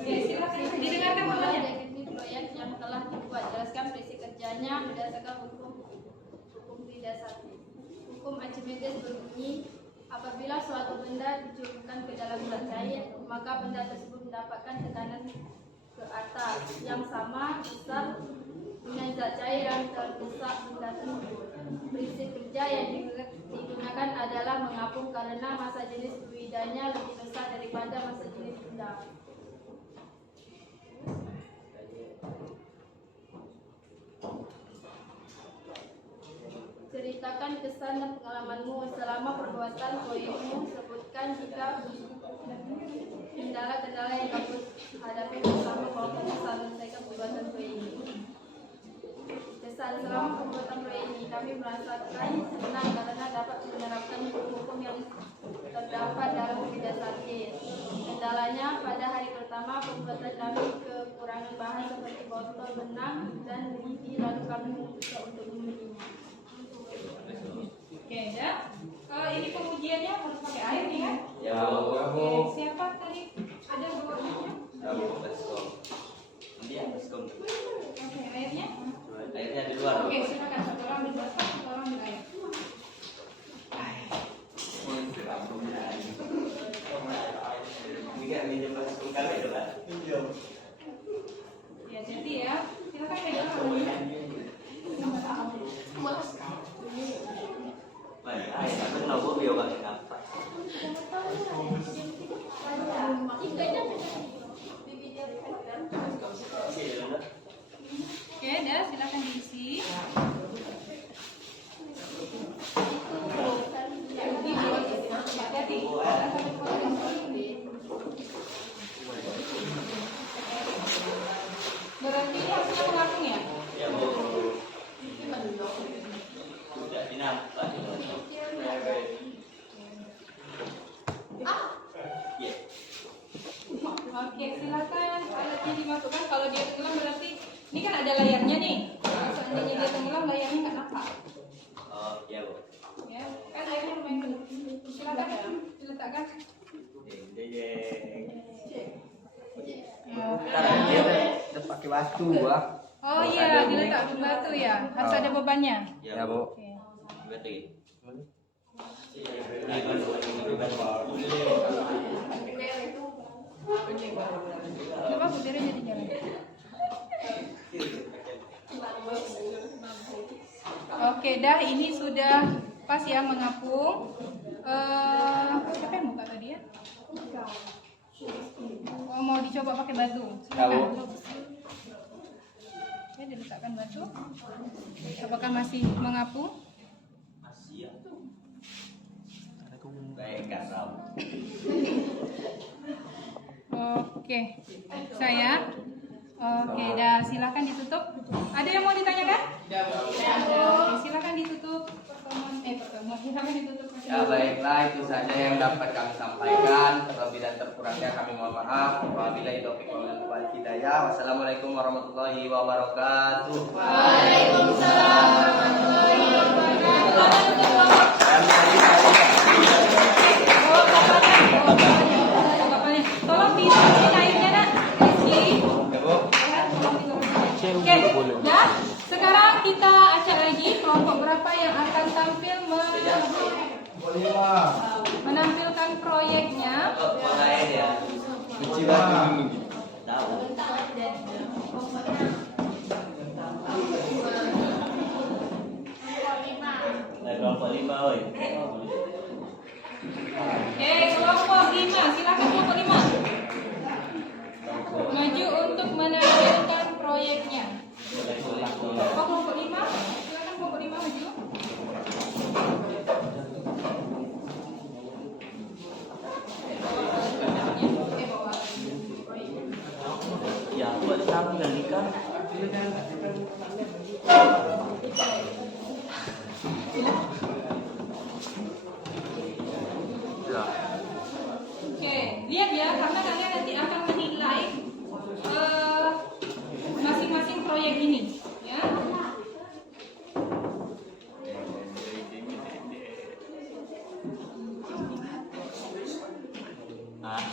Oke, silakan didengarkan semuanya. Ini proyek yang telah dibuat, jelaskan prinsip kerjanya berdasarkan hukum dasar. Hukum Archimedes berbunyi, apabila suatu benda dicelupkan ke dalam zat cair, maka benda tersebut mendapatkan tekanan ke atas yang sama besar dengan zat cair yang terdesak benda tersebut. Prinsip kerja yang digunakan adalah mengapung karena massa jenis fluidanya lebih besar daripada massa jenis benda. Ceritakan kesan dan pengalamanmu selama perbuatan proyekmu. Sebutkan jika kendala-kendala yang kamu hadapi bersama kelompok selesaikan pembuatan proyek ini. Kesan selama pembuatan proyek ini, kami merasakan senang karena dapat menerapkan hukum yang terdapat dalam dasar case. Kendalanya pada hari pertama pembuatan kami kekurangan bahan seperti botol benang dan lidi, lalu kami memutuskan untuk membelinya. Oke, dah. Ini pengujiannya harus pakai air nih kan? Ya, Bu. Oke, siapa tadi? Ada bawahnya? Ya, Bu. Baskom. Nanti ya, baskom. Oke, airnya? Airnya di luar. Oke, silakan. Satu orang ambil baskom, satu orang ambil air. Ini kan minjem baskom kali itu lah. Ya, jadi ya. Silakan pegang tangannya. Baik, air. Aku kenal Bu bio pakai apa? Oke, dah. Silakan diisi. Hati-hati. Berarti ini hasilnya mengapung ya? Ya, Bu. Sudah dinampak. Ya. Oke, silakan alatnya dimasukkan. Kalau dia tenggelam berarti ini kan ada layarnya nih. Kalau seandainya dia tenggelam, layarnya nggak nampak. Oh, ya, Bu. Ya, kan layarnya lumayan penuh. Silakan diletakkan. Deng, deng, deng. Ya. Dia Kita pakai batu, Wak. Oh iya, diletakkan batu ya. Harus ada bebannya. Ya, Bu. Oke. Berarti. Ini kan ini kan. Coba butirnya jadi jalan. Oke, dah ini sudah pas ya mengapung. Siapa yang buka tadi ya? Oh, mau dicoba pakai batu. Silakan. Oke, diletakkan batu. Apakah masih mengapung? Masih ya. Baik, Kak. Oke, saya. Oke, dah silakan ditutup. Ada yang mau ditanyakan? Oke, silakan ditutup pertemuan. Silakan ditutup. Ya baiklah, itu saja yang dapat kami sampaikan. Terlebih dan terkurangnya kami mohon maaf. Wabillahi taufiq wal hidayah. Wassalamualaikum warahmatullahi wabarakatuh. Waalaikumsalam warahmatullahi wabarakatuh. Tolong diturunin airnya, Nak. Ya, Bu. Oke, dah. Sekarang kita acak lagi kelompok berapa yang akan tampil menampilkan proyeknya. Kok lain ya? Kecil batu. Tahu. Nah, kelompok 5, oi. Oke, kelompok 5. Silakan kelompok 5. Maju untuk menampilkan proyeknya. Boleh, boleh. Apa kelompok 5? Silakan kelompok 5 maju. Bawa. Ya, buat tanggal nih kan. Oke, lihat ya, karena kalian nanti akan menilai masing-masing proyek ini, ya. Ah.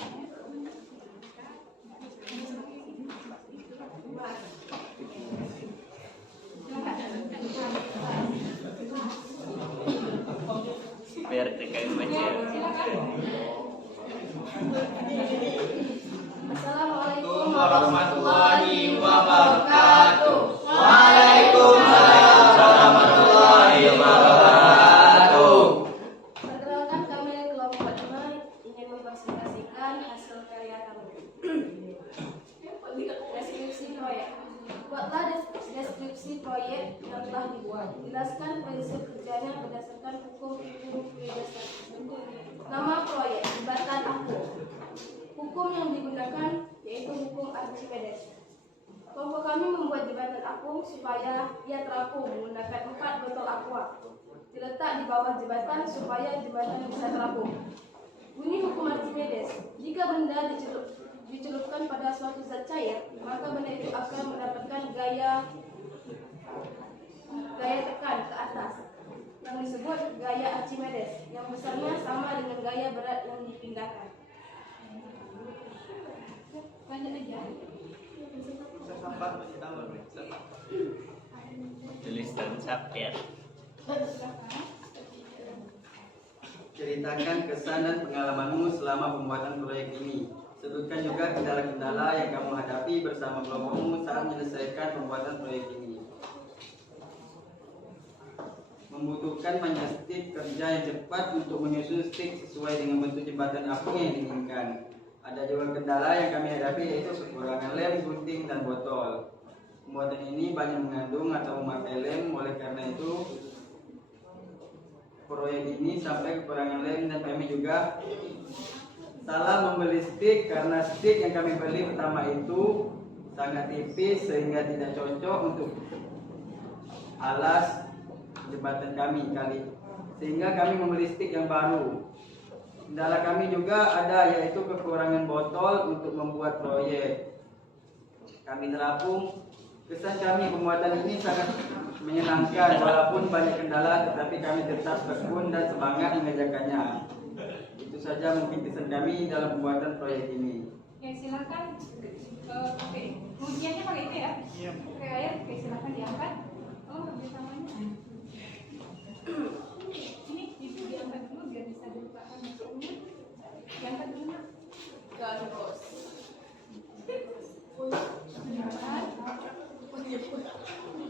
Biar kayak baca. Assalamualaikum warahmatullahi wabarakatuh. Waalaikumsalam warahmatullahi wabarakatuh. Perkenalkan, kami dari kelompok 5 ingin mempresentasikan hasil karya kami. Deskripsi proyek. Buatlah deskripsi proyek yang telah dibuat. Jelaskan prinsip kerjanya berdasarkan hukum dasar. Nama proyek, jembatan apung. Hukum yang digunakan yaitu hukum Archimedes. Kelompok kami membuat jembatan apung supaya ia terapung menggunakan 4 botol aqua. Diletak di bawah jembatan supaya jembatan bisa terapung. Bunyi hukum Archimedes: jika benda dicelupkan pada suatu zat cair, maka benda itu akan mendapatkan gaya tekan ke atas, yang disebut gaya Archimedes, yang besarnya sama dengan gaya berat yang dipindahkan. Lanjut aja. Tulisan sapir. Ceritakan kesan dan pengalamanmu selama pembuatan proyek ini. Sebutkan juga kendala-kendala yang kamu hadapi bersama kelompokmu saat menyelesaikan pembuatan proyek ini. Membutuhkan banyak stick kerja yang cepat untuk menyusun stick sesuai dengan bentuk jembatan apung yang diinginkan. Ada juga kendala yang kami hadapi yaitu kekurangan lem, gunting, dan botol. Pembuatan ini banyak mengandung atau memakai lem, oleh karena itu proyek ini sampai kekurangan lem, dan kami juga salah membeli stick karena stick yang kami beli pertama itu sangat tipis sehingga tidak cocok untuk alas jembatan kami sehingga kami membeli stick yang baru. Kendala kami juga ada yaitu kekurangan botol untuk membuat proyek. Kami terapung. Kesan kami pembuatan ini sangat menyenangkan walaupun banyak kendala, tetapi kami tetap tekun dan semangat mengerjakannya. Itu saja mungkin kesan kami dalam pembuatan proyek ini. Oke, silakan. Oke, ujiannya pakai itu ya? Iya. Pakai air. Oke, silakan diangkat. Oh, kerjasamanya. Ini itu diangkat dulu biar bisa dilupakan maksudnya. Diangkat dulu nak. Terus.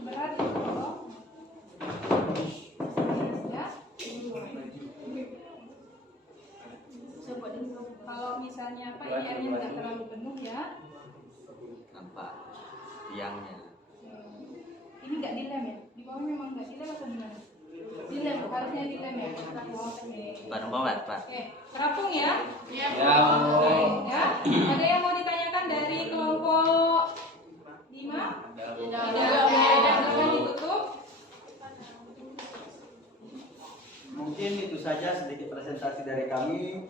Berat itu. Ya. Kalau misalnya apa airnya nggak terlalu penuh ya. Apa? Tiangnya. Ini nggak dilem ya? Di bawah memang nggak dilem atau gimana? Dilem, harusnya dilem ya. Barang banget, Pak. Oke, terapung ya? Ya. Oke, ya. Ada yang mau ditanyakan dari kelompok 5? Tidak. Silakan ditutup. Mungkin itu saja sedikit presentasi dari kami.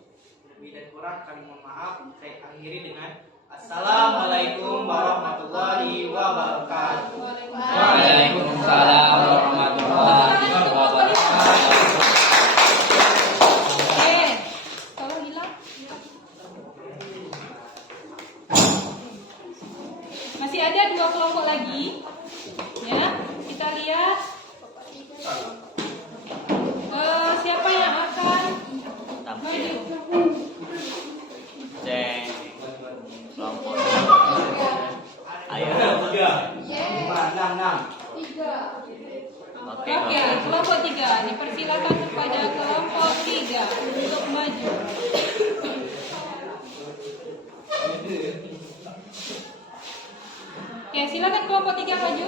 Lebih dan kurang kami mohon maaf. Saya akhiri dengan Assalamualaikum warahmatullahi wabarakatuh. Waalaikumsalam warahmatullahi wabarakatuh. Oke, tolong hilang. Masih ada 2 kelompok lagi. Ya, kita lihat. Siapa yang akan Tampil. Ceng. Kelompok. Ayo. 5, 6, 6. Oke. Oke, kelompok 3. Dipersilakan kepada kelompok 3 untuk maju. Oke, Oke, silakan kelompok 3 maju.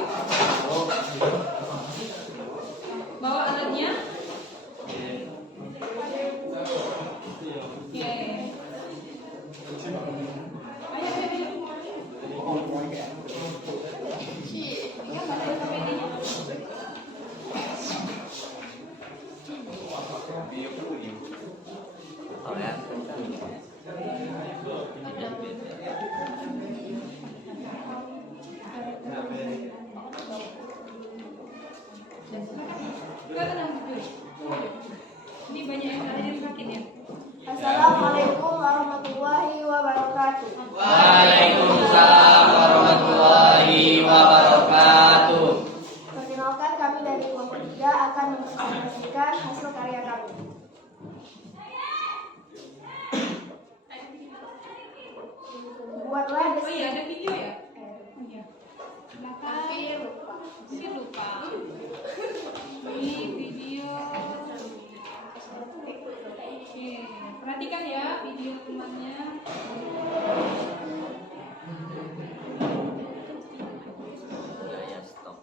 Bawa alatnya. Oke. Oh ya. Kita tenang dulu. Ini banyak yang ada yang sakit ya. Assalamualaikum warahmatullahi wabarakatuh. Waalaikumsalam warahmatullahi wabarakatuh. Perkenalkan, kami dari kelompok 3 akan mempresentasikan hasil karya kami. Buatlah Oh iya, ada video ya? Iya. Silakan. Mungkin lupa. Ini video. Oke, perhatikan ya video temannya. Ya, stop.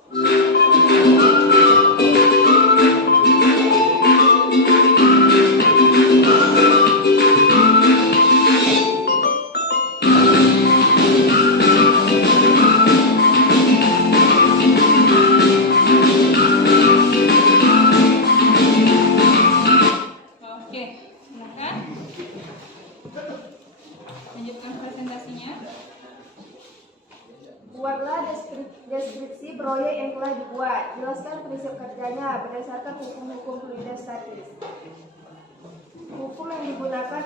Oke, silakan. Lanjutkan presentasinya. Buatlah deskripsi proyek yang telah dibuat. Jelaskan prinsip kerjanya berdasarkan hukum-hukum fluiditas statis. Hukum yang digunakan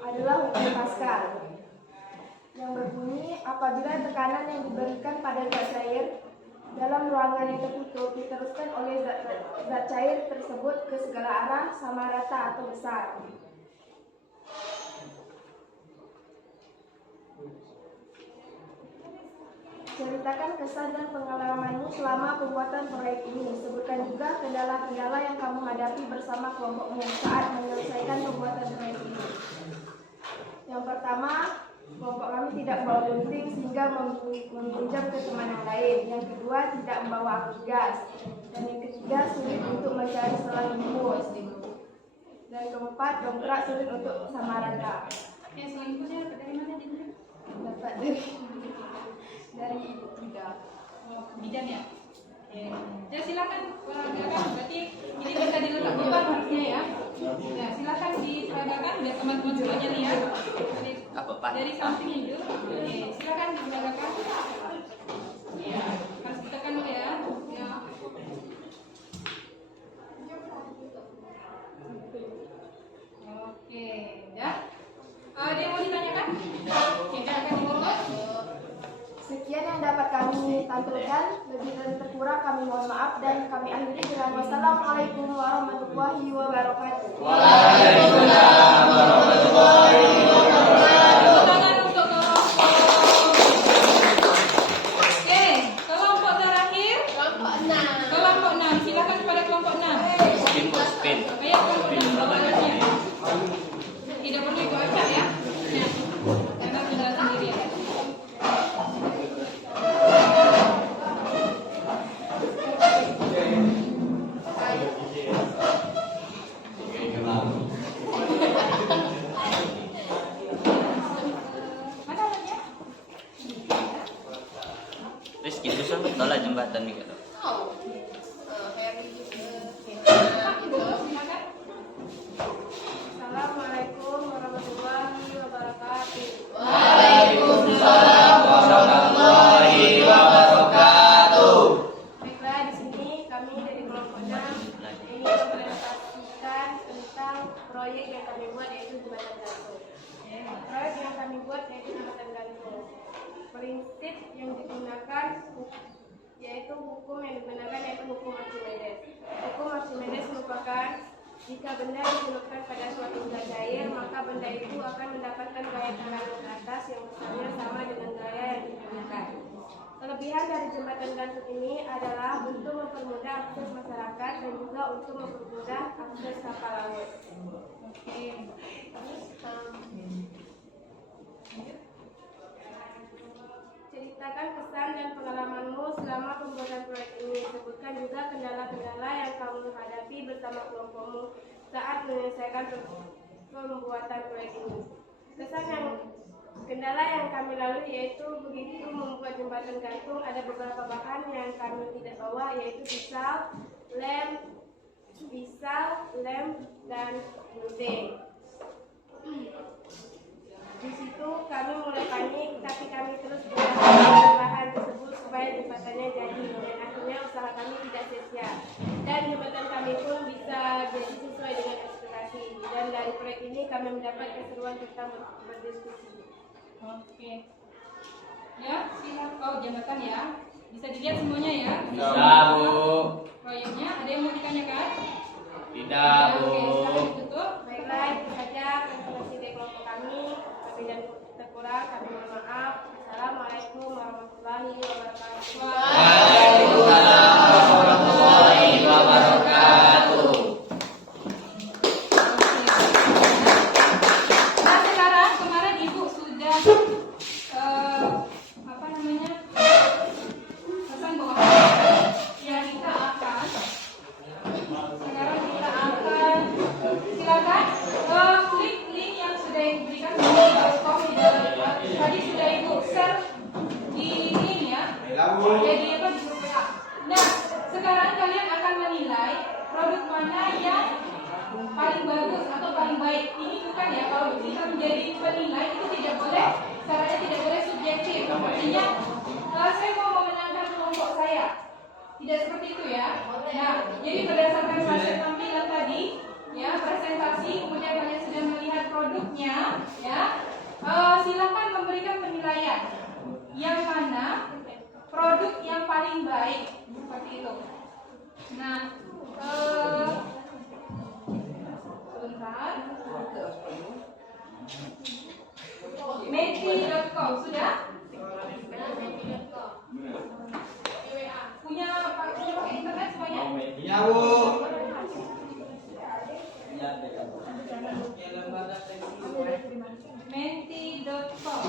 adalah hukum Pascal yang berbunyi apabila tekanan yang diberikan pada zat cair dalam ruangan yang tertutup diteruskan oleh zat cair tersebut ke segala arah sama rata atau besar. Ceritakan kesan dan pengalamanmu selama pembuatan proyek ini. Sebutkan juga kendala-kendala yang kamu hadapi bersama kelompokmu saat menyelesaikan pembuatan proyek ini. Yang pertama, kelompok kami tidak membawa gunting sehingga meminjam ke teman yang lain. Yang kedua, tidak membawa api gas. Dan yang ketiga, sulit untuk mencari selang infus. Dan keempat, dongkrak sulit untuk sama rata. Selang infusnya dapat dari mana, Dinda? Dapat dari ibu tidak. Oh, bidan ya? Oke. Ya silakan peragakan. Berarti ini bisa diletak depan harusnya ya. Nah, silakan diperagakan biar teman-teman semuanya lihat. Apa, Pak? Dari samping itu. Oke, silakan diperagakan. Ya, harus ditekan dulu ya. Ya. Oke, ya. Ada yang mau ditanyakan? Tidak akan dimulai. Sekian yang dapat kami tampilkan. Lebih dan terkurang kami mohon maaf dan kami akhiri dengan wassalamualaikum warahmatullahi wabarakatuh. Waalaikumsalam warahmatullahi wabarakatuh. Tangan untuk kelompok. Oke, kelompok terakhir. Kelompok 6. Kelompok 6. Silakan kepada kelompok 6. Spin, Bos, spin. Ayo kelompok 6 bawa alatnya. Tidak perlu ibu acak ya. Nah, karena tinggal sendiri ya. Mana alatnya? Terus gitu sih, tolak jembatan nih gitu. Silakan. Assalamualaikum warahmatullahi wabarakatuh. Waalaikumsalam warahmatullahi wabarakatuh. Baiklah, di sini kami dari kelompok 6 ini mempresentasikan tentang proyek yang kami buat yaitu jembatan gantung. Proyek yang kami buat yaitu jembatan gantung. Prinsip yang digunakan yaitu hukum yang digunakan yaitu hukum Archimedes. Hukum Archimedes merupakan jika benda dicelupkan pada suatu zat cair, maka benda itu akan mendapatkan gaya tekanan ke atas yang besarnya sama dengan gaya yang digunakan. Kelebihan dari jembatan gantung ini adalah untuk mempermudah akses masyarakat dan juga untuk mempermudah akses kapal laut. Oke. Ceritakan kesan dan pengalamanmu selama pembuatan proyek ini. Sebutkan juga kendala-kendala yang kamu hadapi bersama kelompokmu saat menyelesaikan pembuatan proyek ini. Kendala yang kami lalui yaitu begitu membuat jembatan gantung, ada beberapa bahan yang kami tidak bawa, yaitu pisau, lem, dan gunting. Di situ kami mulai panik, tapi kami terus berusaha bahan tersebut supaya jembatannya jadi, dan akhirnya usaha kami tidak sia-sia. Dan jembatan kami pun bisa jadi sesuai dengan ekspektasi. Dan dari proyek ini kami mendapat keseruan tentang berdiskusi. Oke. Ya, silakan. Oh, jembatan ya. Bisa dilihat semuanya ya. Bisa, Bu. Proyeknya ada yang mau ditanyakan? Tidak, Bu. Oke, sekarang ditutup. Baiklah, itu saja presentasi dari kelompok kami. Apabila terkurang, kami mohon maaf. Assalamualaikum warahmatullahi wabarakatuh. Waalaikumsalam warahmatullahi wabarakatuh. Nah, sekarang kemarin Ibu sudah pesan bahwa ya kita akan sekarang silakan klik link yang sudah diberikan tadi sudah Ibu share di ini ya. Jadi apa di grup WA. Nah, sekarang kalian akan menilai produk mana yang paling bagus atau paling baik. Ini bukan ya, kalau kita menjadi penilai itu tidak boleh, caranya tidak boleh subjektif. Artinya saya mau memenangkan kelompok saya, tidak seperti itu ya. Nah, jadi berdasarkan hasil tampilan tadi, ya presentasi, kemudian kalian sudah melihat produknya, ya silakan memberikan penilaian yang mana produk yang paling baik seperti itu. Nah, sebentar. Menti.com sudah? Punya pakai internet semuanya? Iya, Bu. Menti.com.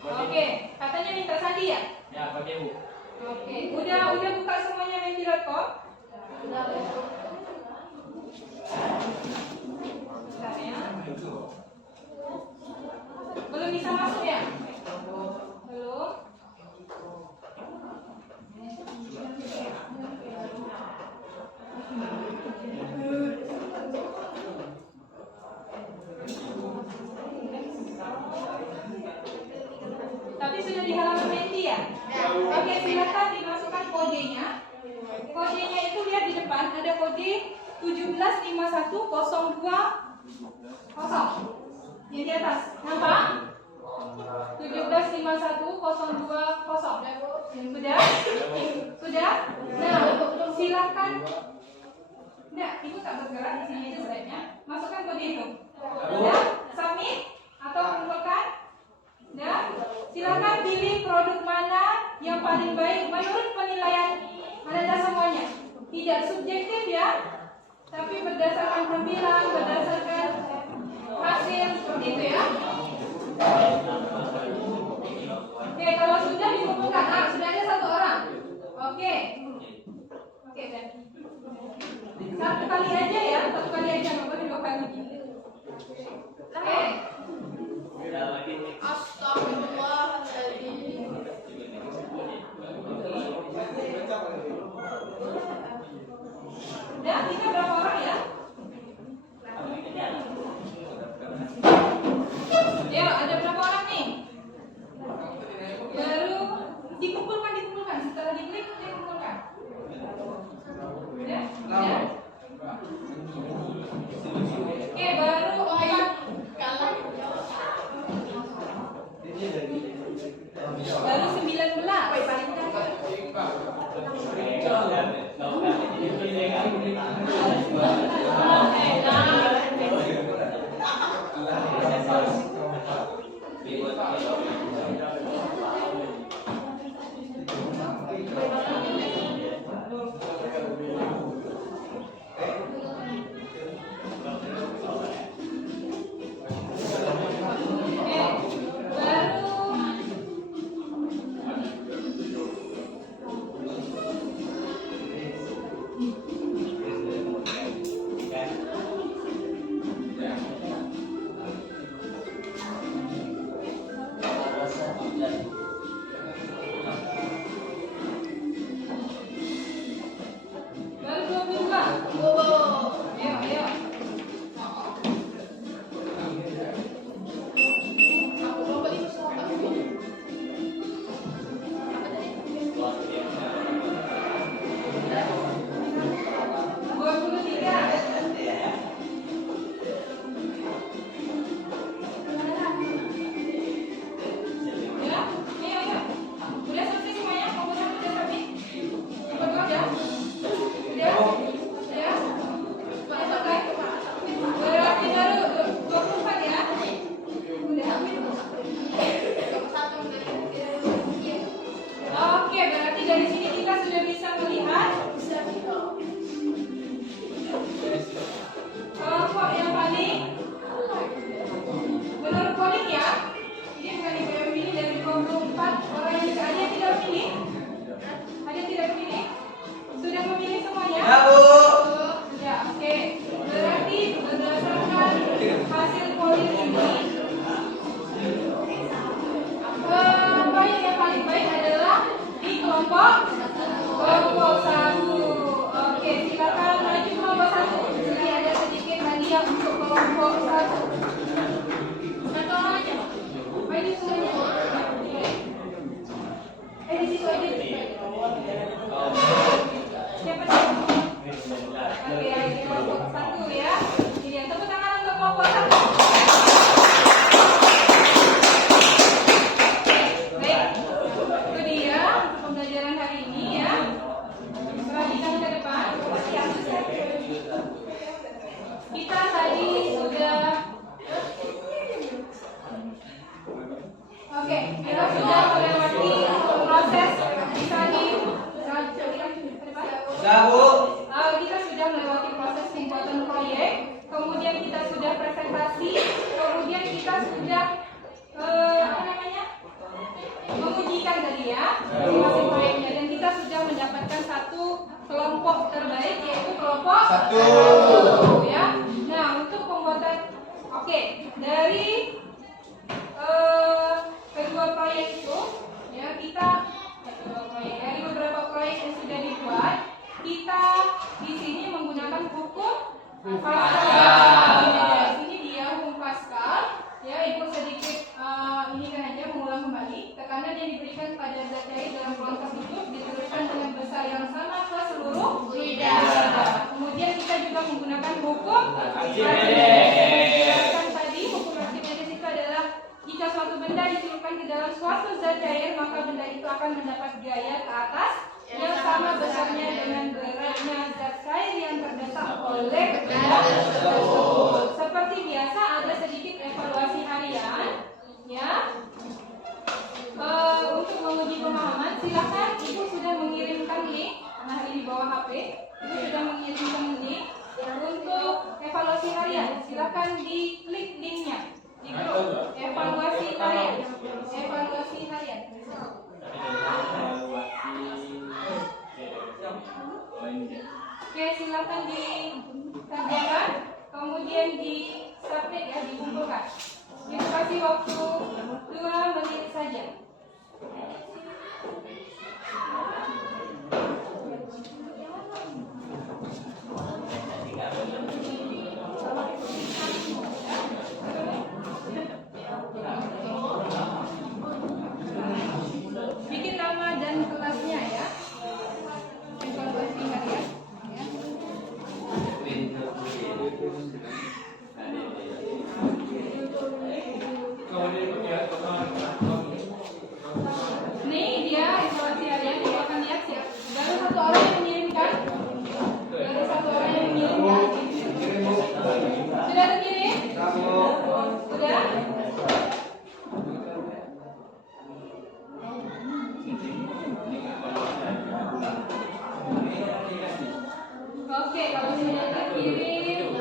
Oke, katanya minta Sandi ya? Ya, pakai, Bu. Oke, udah buka semuanya menti.com? Bentar ya. Belum bisa masuk ya? Belum. Tapi sudah di halaman Menti ya? Oke, silakan dimasukkan kodenya. Kodenya itu lihat di depan ada kode 1751020. Yang di atas, nampak? 1751020. Sudah? Nah, silakan. Nah, Ibu tak bergerak di sini aja slide-nya. Masukkan kode itu. Sudah? Submit atau kumpulkan? Dan silakan pilih produk mana yang paling baik menurut penilaian Anda semuanya. Tidak subjektif ya, tapi berdasarkan tampilan, berdasarkan hasil seperti itu ya. Oke, kalau sudah dikumpulkan, sudah ada satu orang. Oke, dan satu kali aja ya, nggak boleh dua kali. Oke. Astagfirullahaladzim. Udah, kita berapa orang ya? Ya, ada berapa orang nih? Baru dikumpulkan. Setelah diklik, dikumpulkan. Ya. Oke, baru 4. Baru 19. Oke, kita sudah melewati proses kita sudah melewati proses pembuatan proyek, kemudian kita sudah presentasi, kemudian kita sudah mengujikan tadi ya masing-masing proyeknya, dan kita sudah mendapatkan satu kelompok terbaik, yaitu kelompok 1 ya. Nah, untuk pembuatan dari kedua proyek itu ya, kita dari beberapa proyek yang sudah dibuat, kita di sini menggunakan hukum Pascal. Di sini dia hukum Pascal ya. Ibu sedikit ini kan aja mengulang kembali. Tekanan yang diberikan pada zat cair dalam ruang tersebut diteruskan dengan besar yang sama ke seluruh bidang. Kemudian kita juga menggunakan hukum Archimedes. Tadi hukum Archimedes itu adalah jika suatu benda dicelupkan ke dalam suatu zat cair, maka benda itu akan mendapat gaya ke atas yang sama besarnya dengan beratnya zat cair yang terdesak oleh benda tersebut. Seperti biasa, ada sedikit evaluasi harian ya. Untuk menguji pemahaman, silakan Ibu sudah mengirimkan link. Nah, ini di bawah HP Ibu sudah mengirimkan link untuk evaluasi harian. Silakan diklik linknya di grup evaluasi harian. Evaluasi harian. Oke, silakan dikerjakan, kemudian di submit ya, dikumpulkan. Kita kasih waktu 2 menit saja. Bikin nama dan kelasnya ya. Evaluasi harian ya. Nih dia evaluasi harian, Ibu akan lihat ya. Baru 1 orang yang mengirimkan. Baru 1 orang yang mengirimkan. Sudah terkirim? Sudah? Oke, kalau sudah terkirim,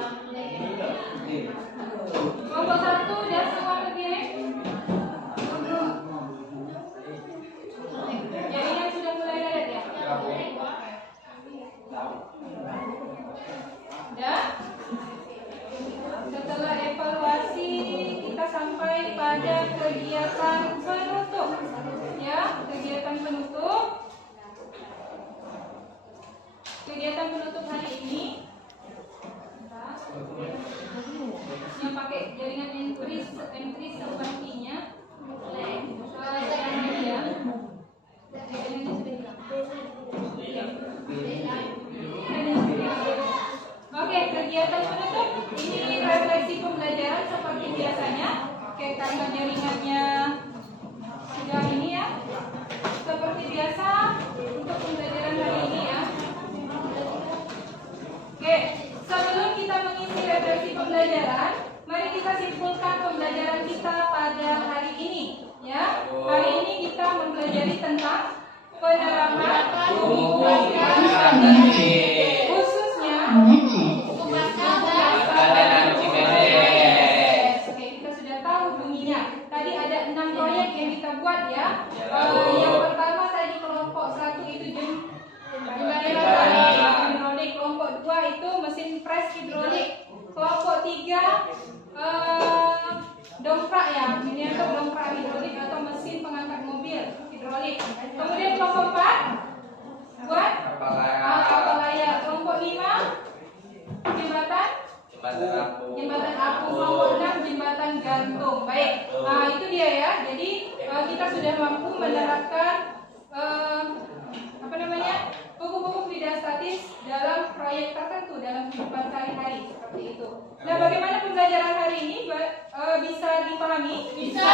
kelompok 1 dan semua terkirim. Jaringan sudah mulai lihat ya. Dan setelah evaluasi, kita sampai pada kegiatan penutup. Ya, kegiatan penutup. Kegiatan penutup hari ini yang pakai jaringan entry sepertinya Oke, kegiatan penutup ini refleksi pembelajaran seperti biasanya. Oke, karena jaringannya sudah ini ya. Seperti biasa untuk pembelajaran hari ini ya. Oke, sebelum kita mengisi refleksi pembelajaran, mari kita simpulkan pembelajaran kita pada hari ini ya. Hari ini kita mempelajari tentang penerapan hukum Pascal, khususnya hukum Pascal dan Archimedes. Oke, kita sudah tahu bunyinya. Tadi ada 6 proyek yang kita buat ya. Yang pertama tadi kelompok 1 itu hidrolik, kelompok 2 itu mesin pres hidrolik, kelompok 3 dongkrak ya, ini untuk dongkrak hidrolik atau mesin pengangkat mobil hidrolik. Kemudian kelompok 4 buat kapal layar, kelompok 5 jembatan apung, kelompok 6 jembatan gantung. Baik, nah itu dia ya. Jadi kita sudah mampu menerapkan buku-buku kridastatis dalam proyek tertentu dalam kehidupan sehari-hari seperti itu. Nah, bagaimana pembelajaran hari ini bisa dipahami? Bisa.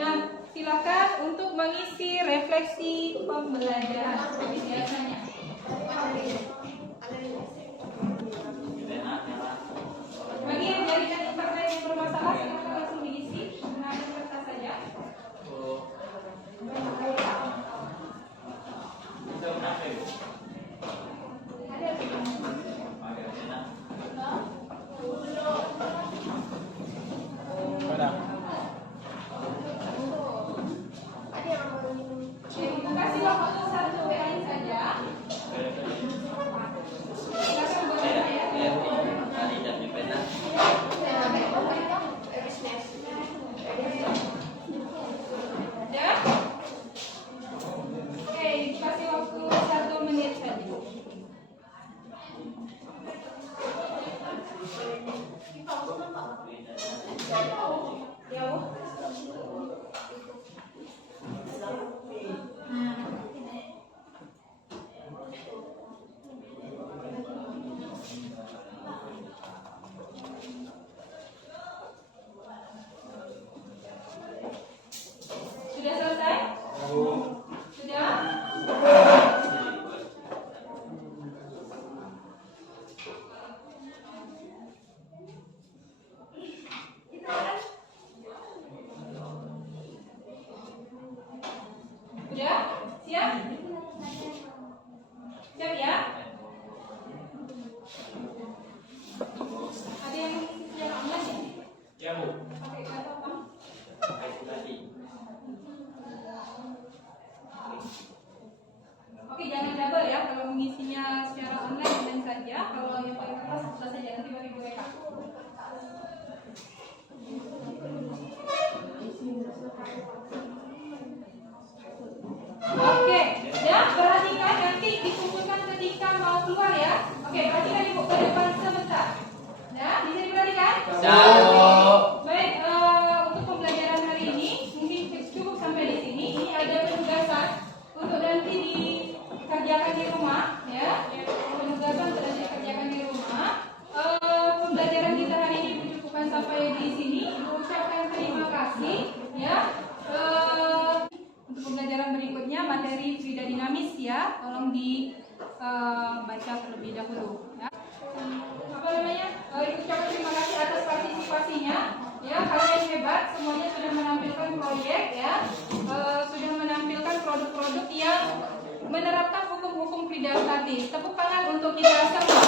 Nah, silakan untuk mengisi refleksi pembelajaran seperti biasanya. Bagi yang jaringan internet yang bermasalah, silakan langsung diisi dengan kertas saja. Ya, Bu. Sudah selesai? Sudah? Sudah? Siap? Siap ya? Ada yang secara online ya? Ya, Bu. Oke, nggak apa-apa. Oke, jangan double ya. Kalau mengisinya secara online dan saja. Kalau yang paling atas sudah saja nanti bagi Bu Eka. Oke, ya perhatikan nanti dikumpulkan ketika mau keluar ya. Oke, perhatikan Ibu ke depan sebentar. Ya, bisa diperhatikan? Baik, untuk pembelajaran hari ini mungkin cukup sampai di sini. Ini ada penugasan untuk nanti dikerjakan di rumah, ya. Penugasan sudah dikerjakan di rumah. Pembelajaran kita hari ini cukupkan sampai di sini. Ucapkan terima kasih, ya. Untuk pembelajaran berikutnya materi Frida dinamis ya, tolong dibaca terlebih dahulu. Ya. Apa namanya? Ucapkan terima kasih atas partisipasinya. Ya, kalian hebat, semuanya sudah menampilkan proyek ya, sudah menampilkan produk-produk yang menerapkan hukum-hukum Frida statis. Tepuk tangan untuk kita semua.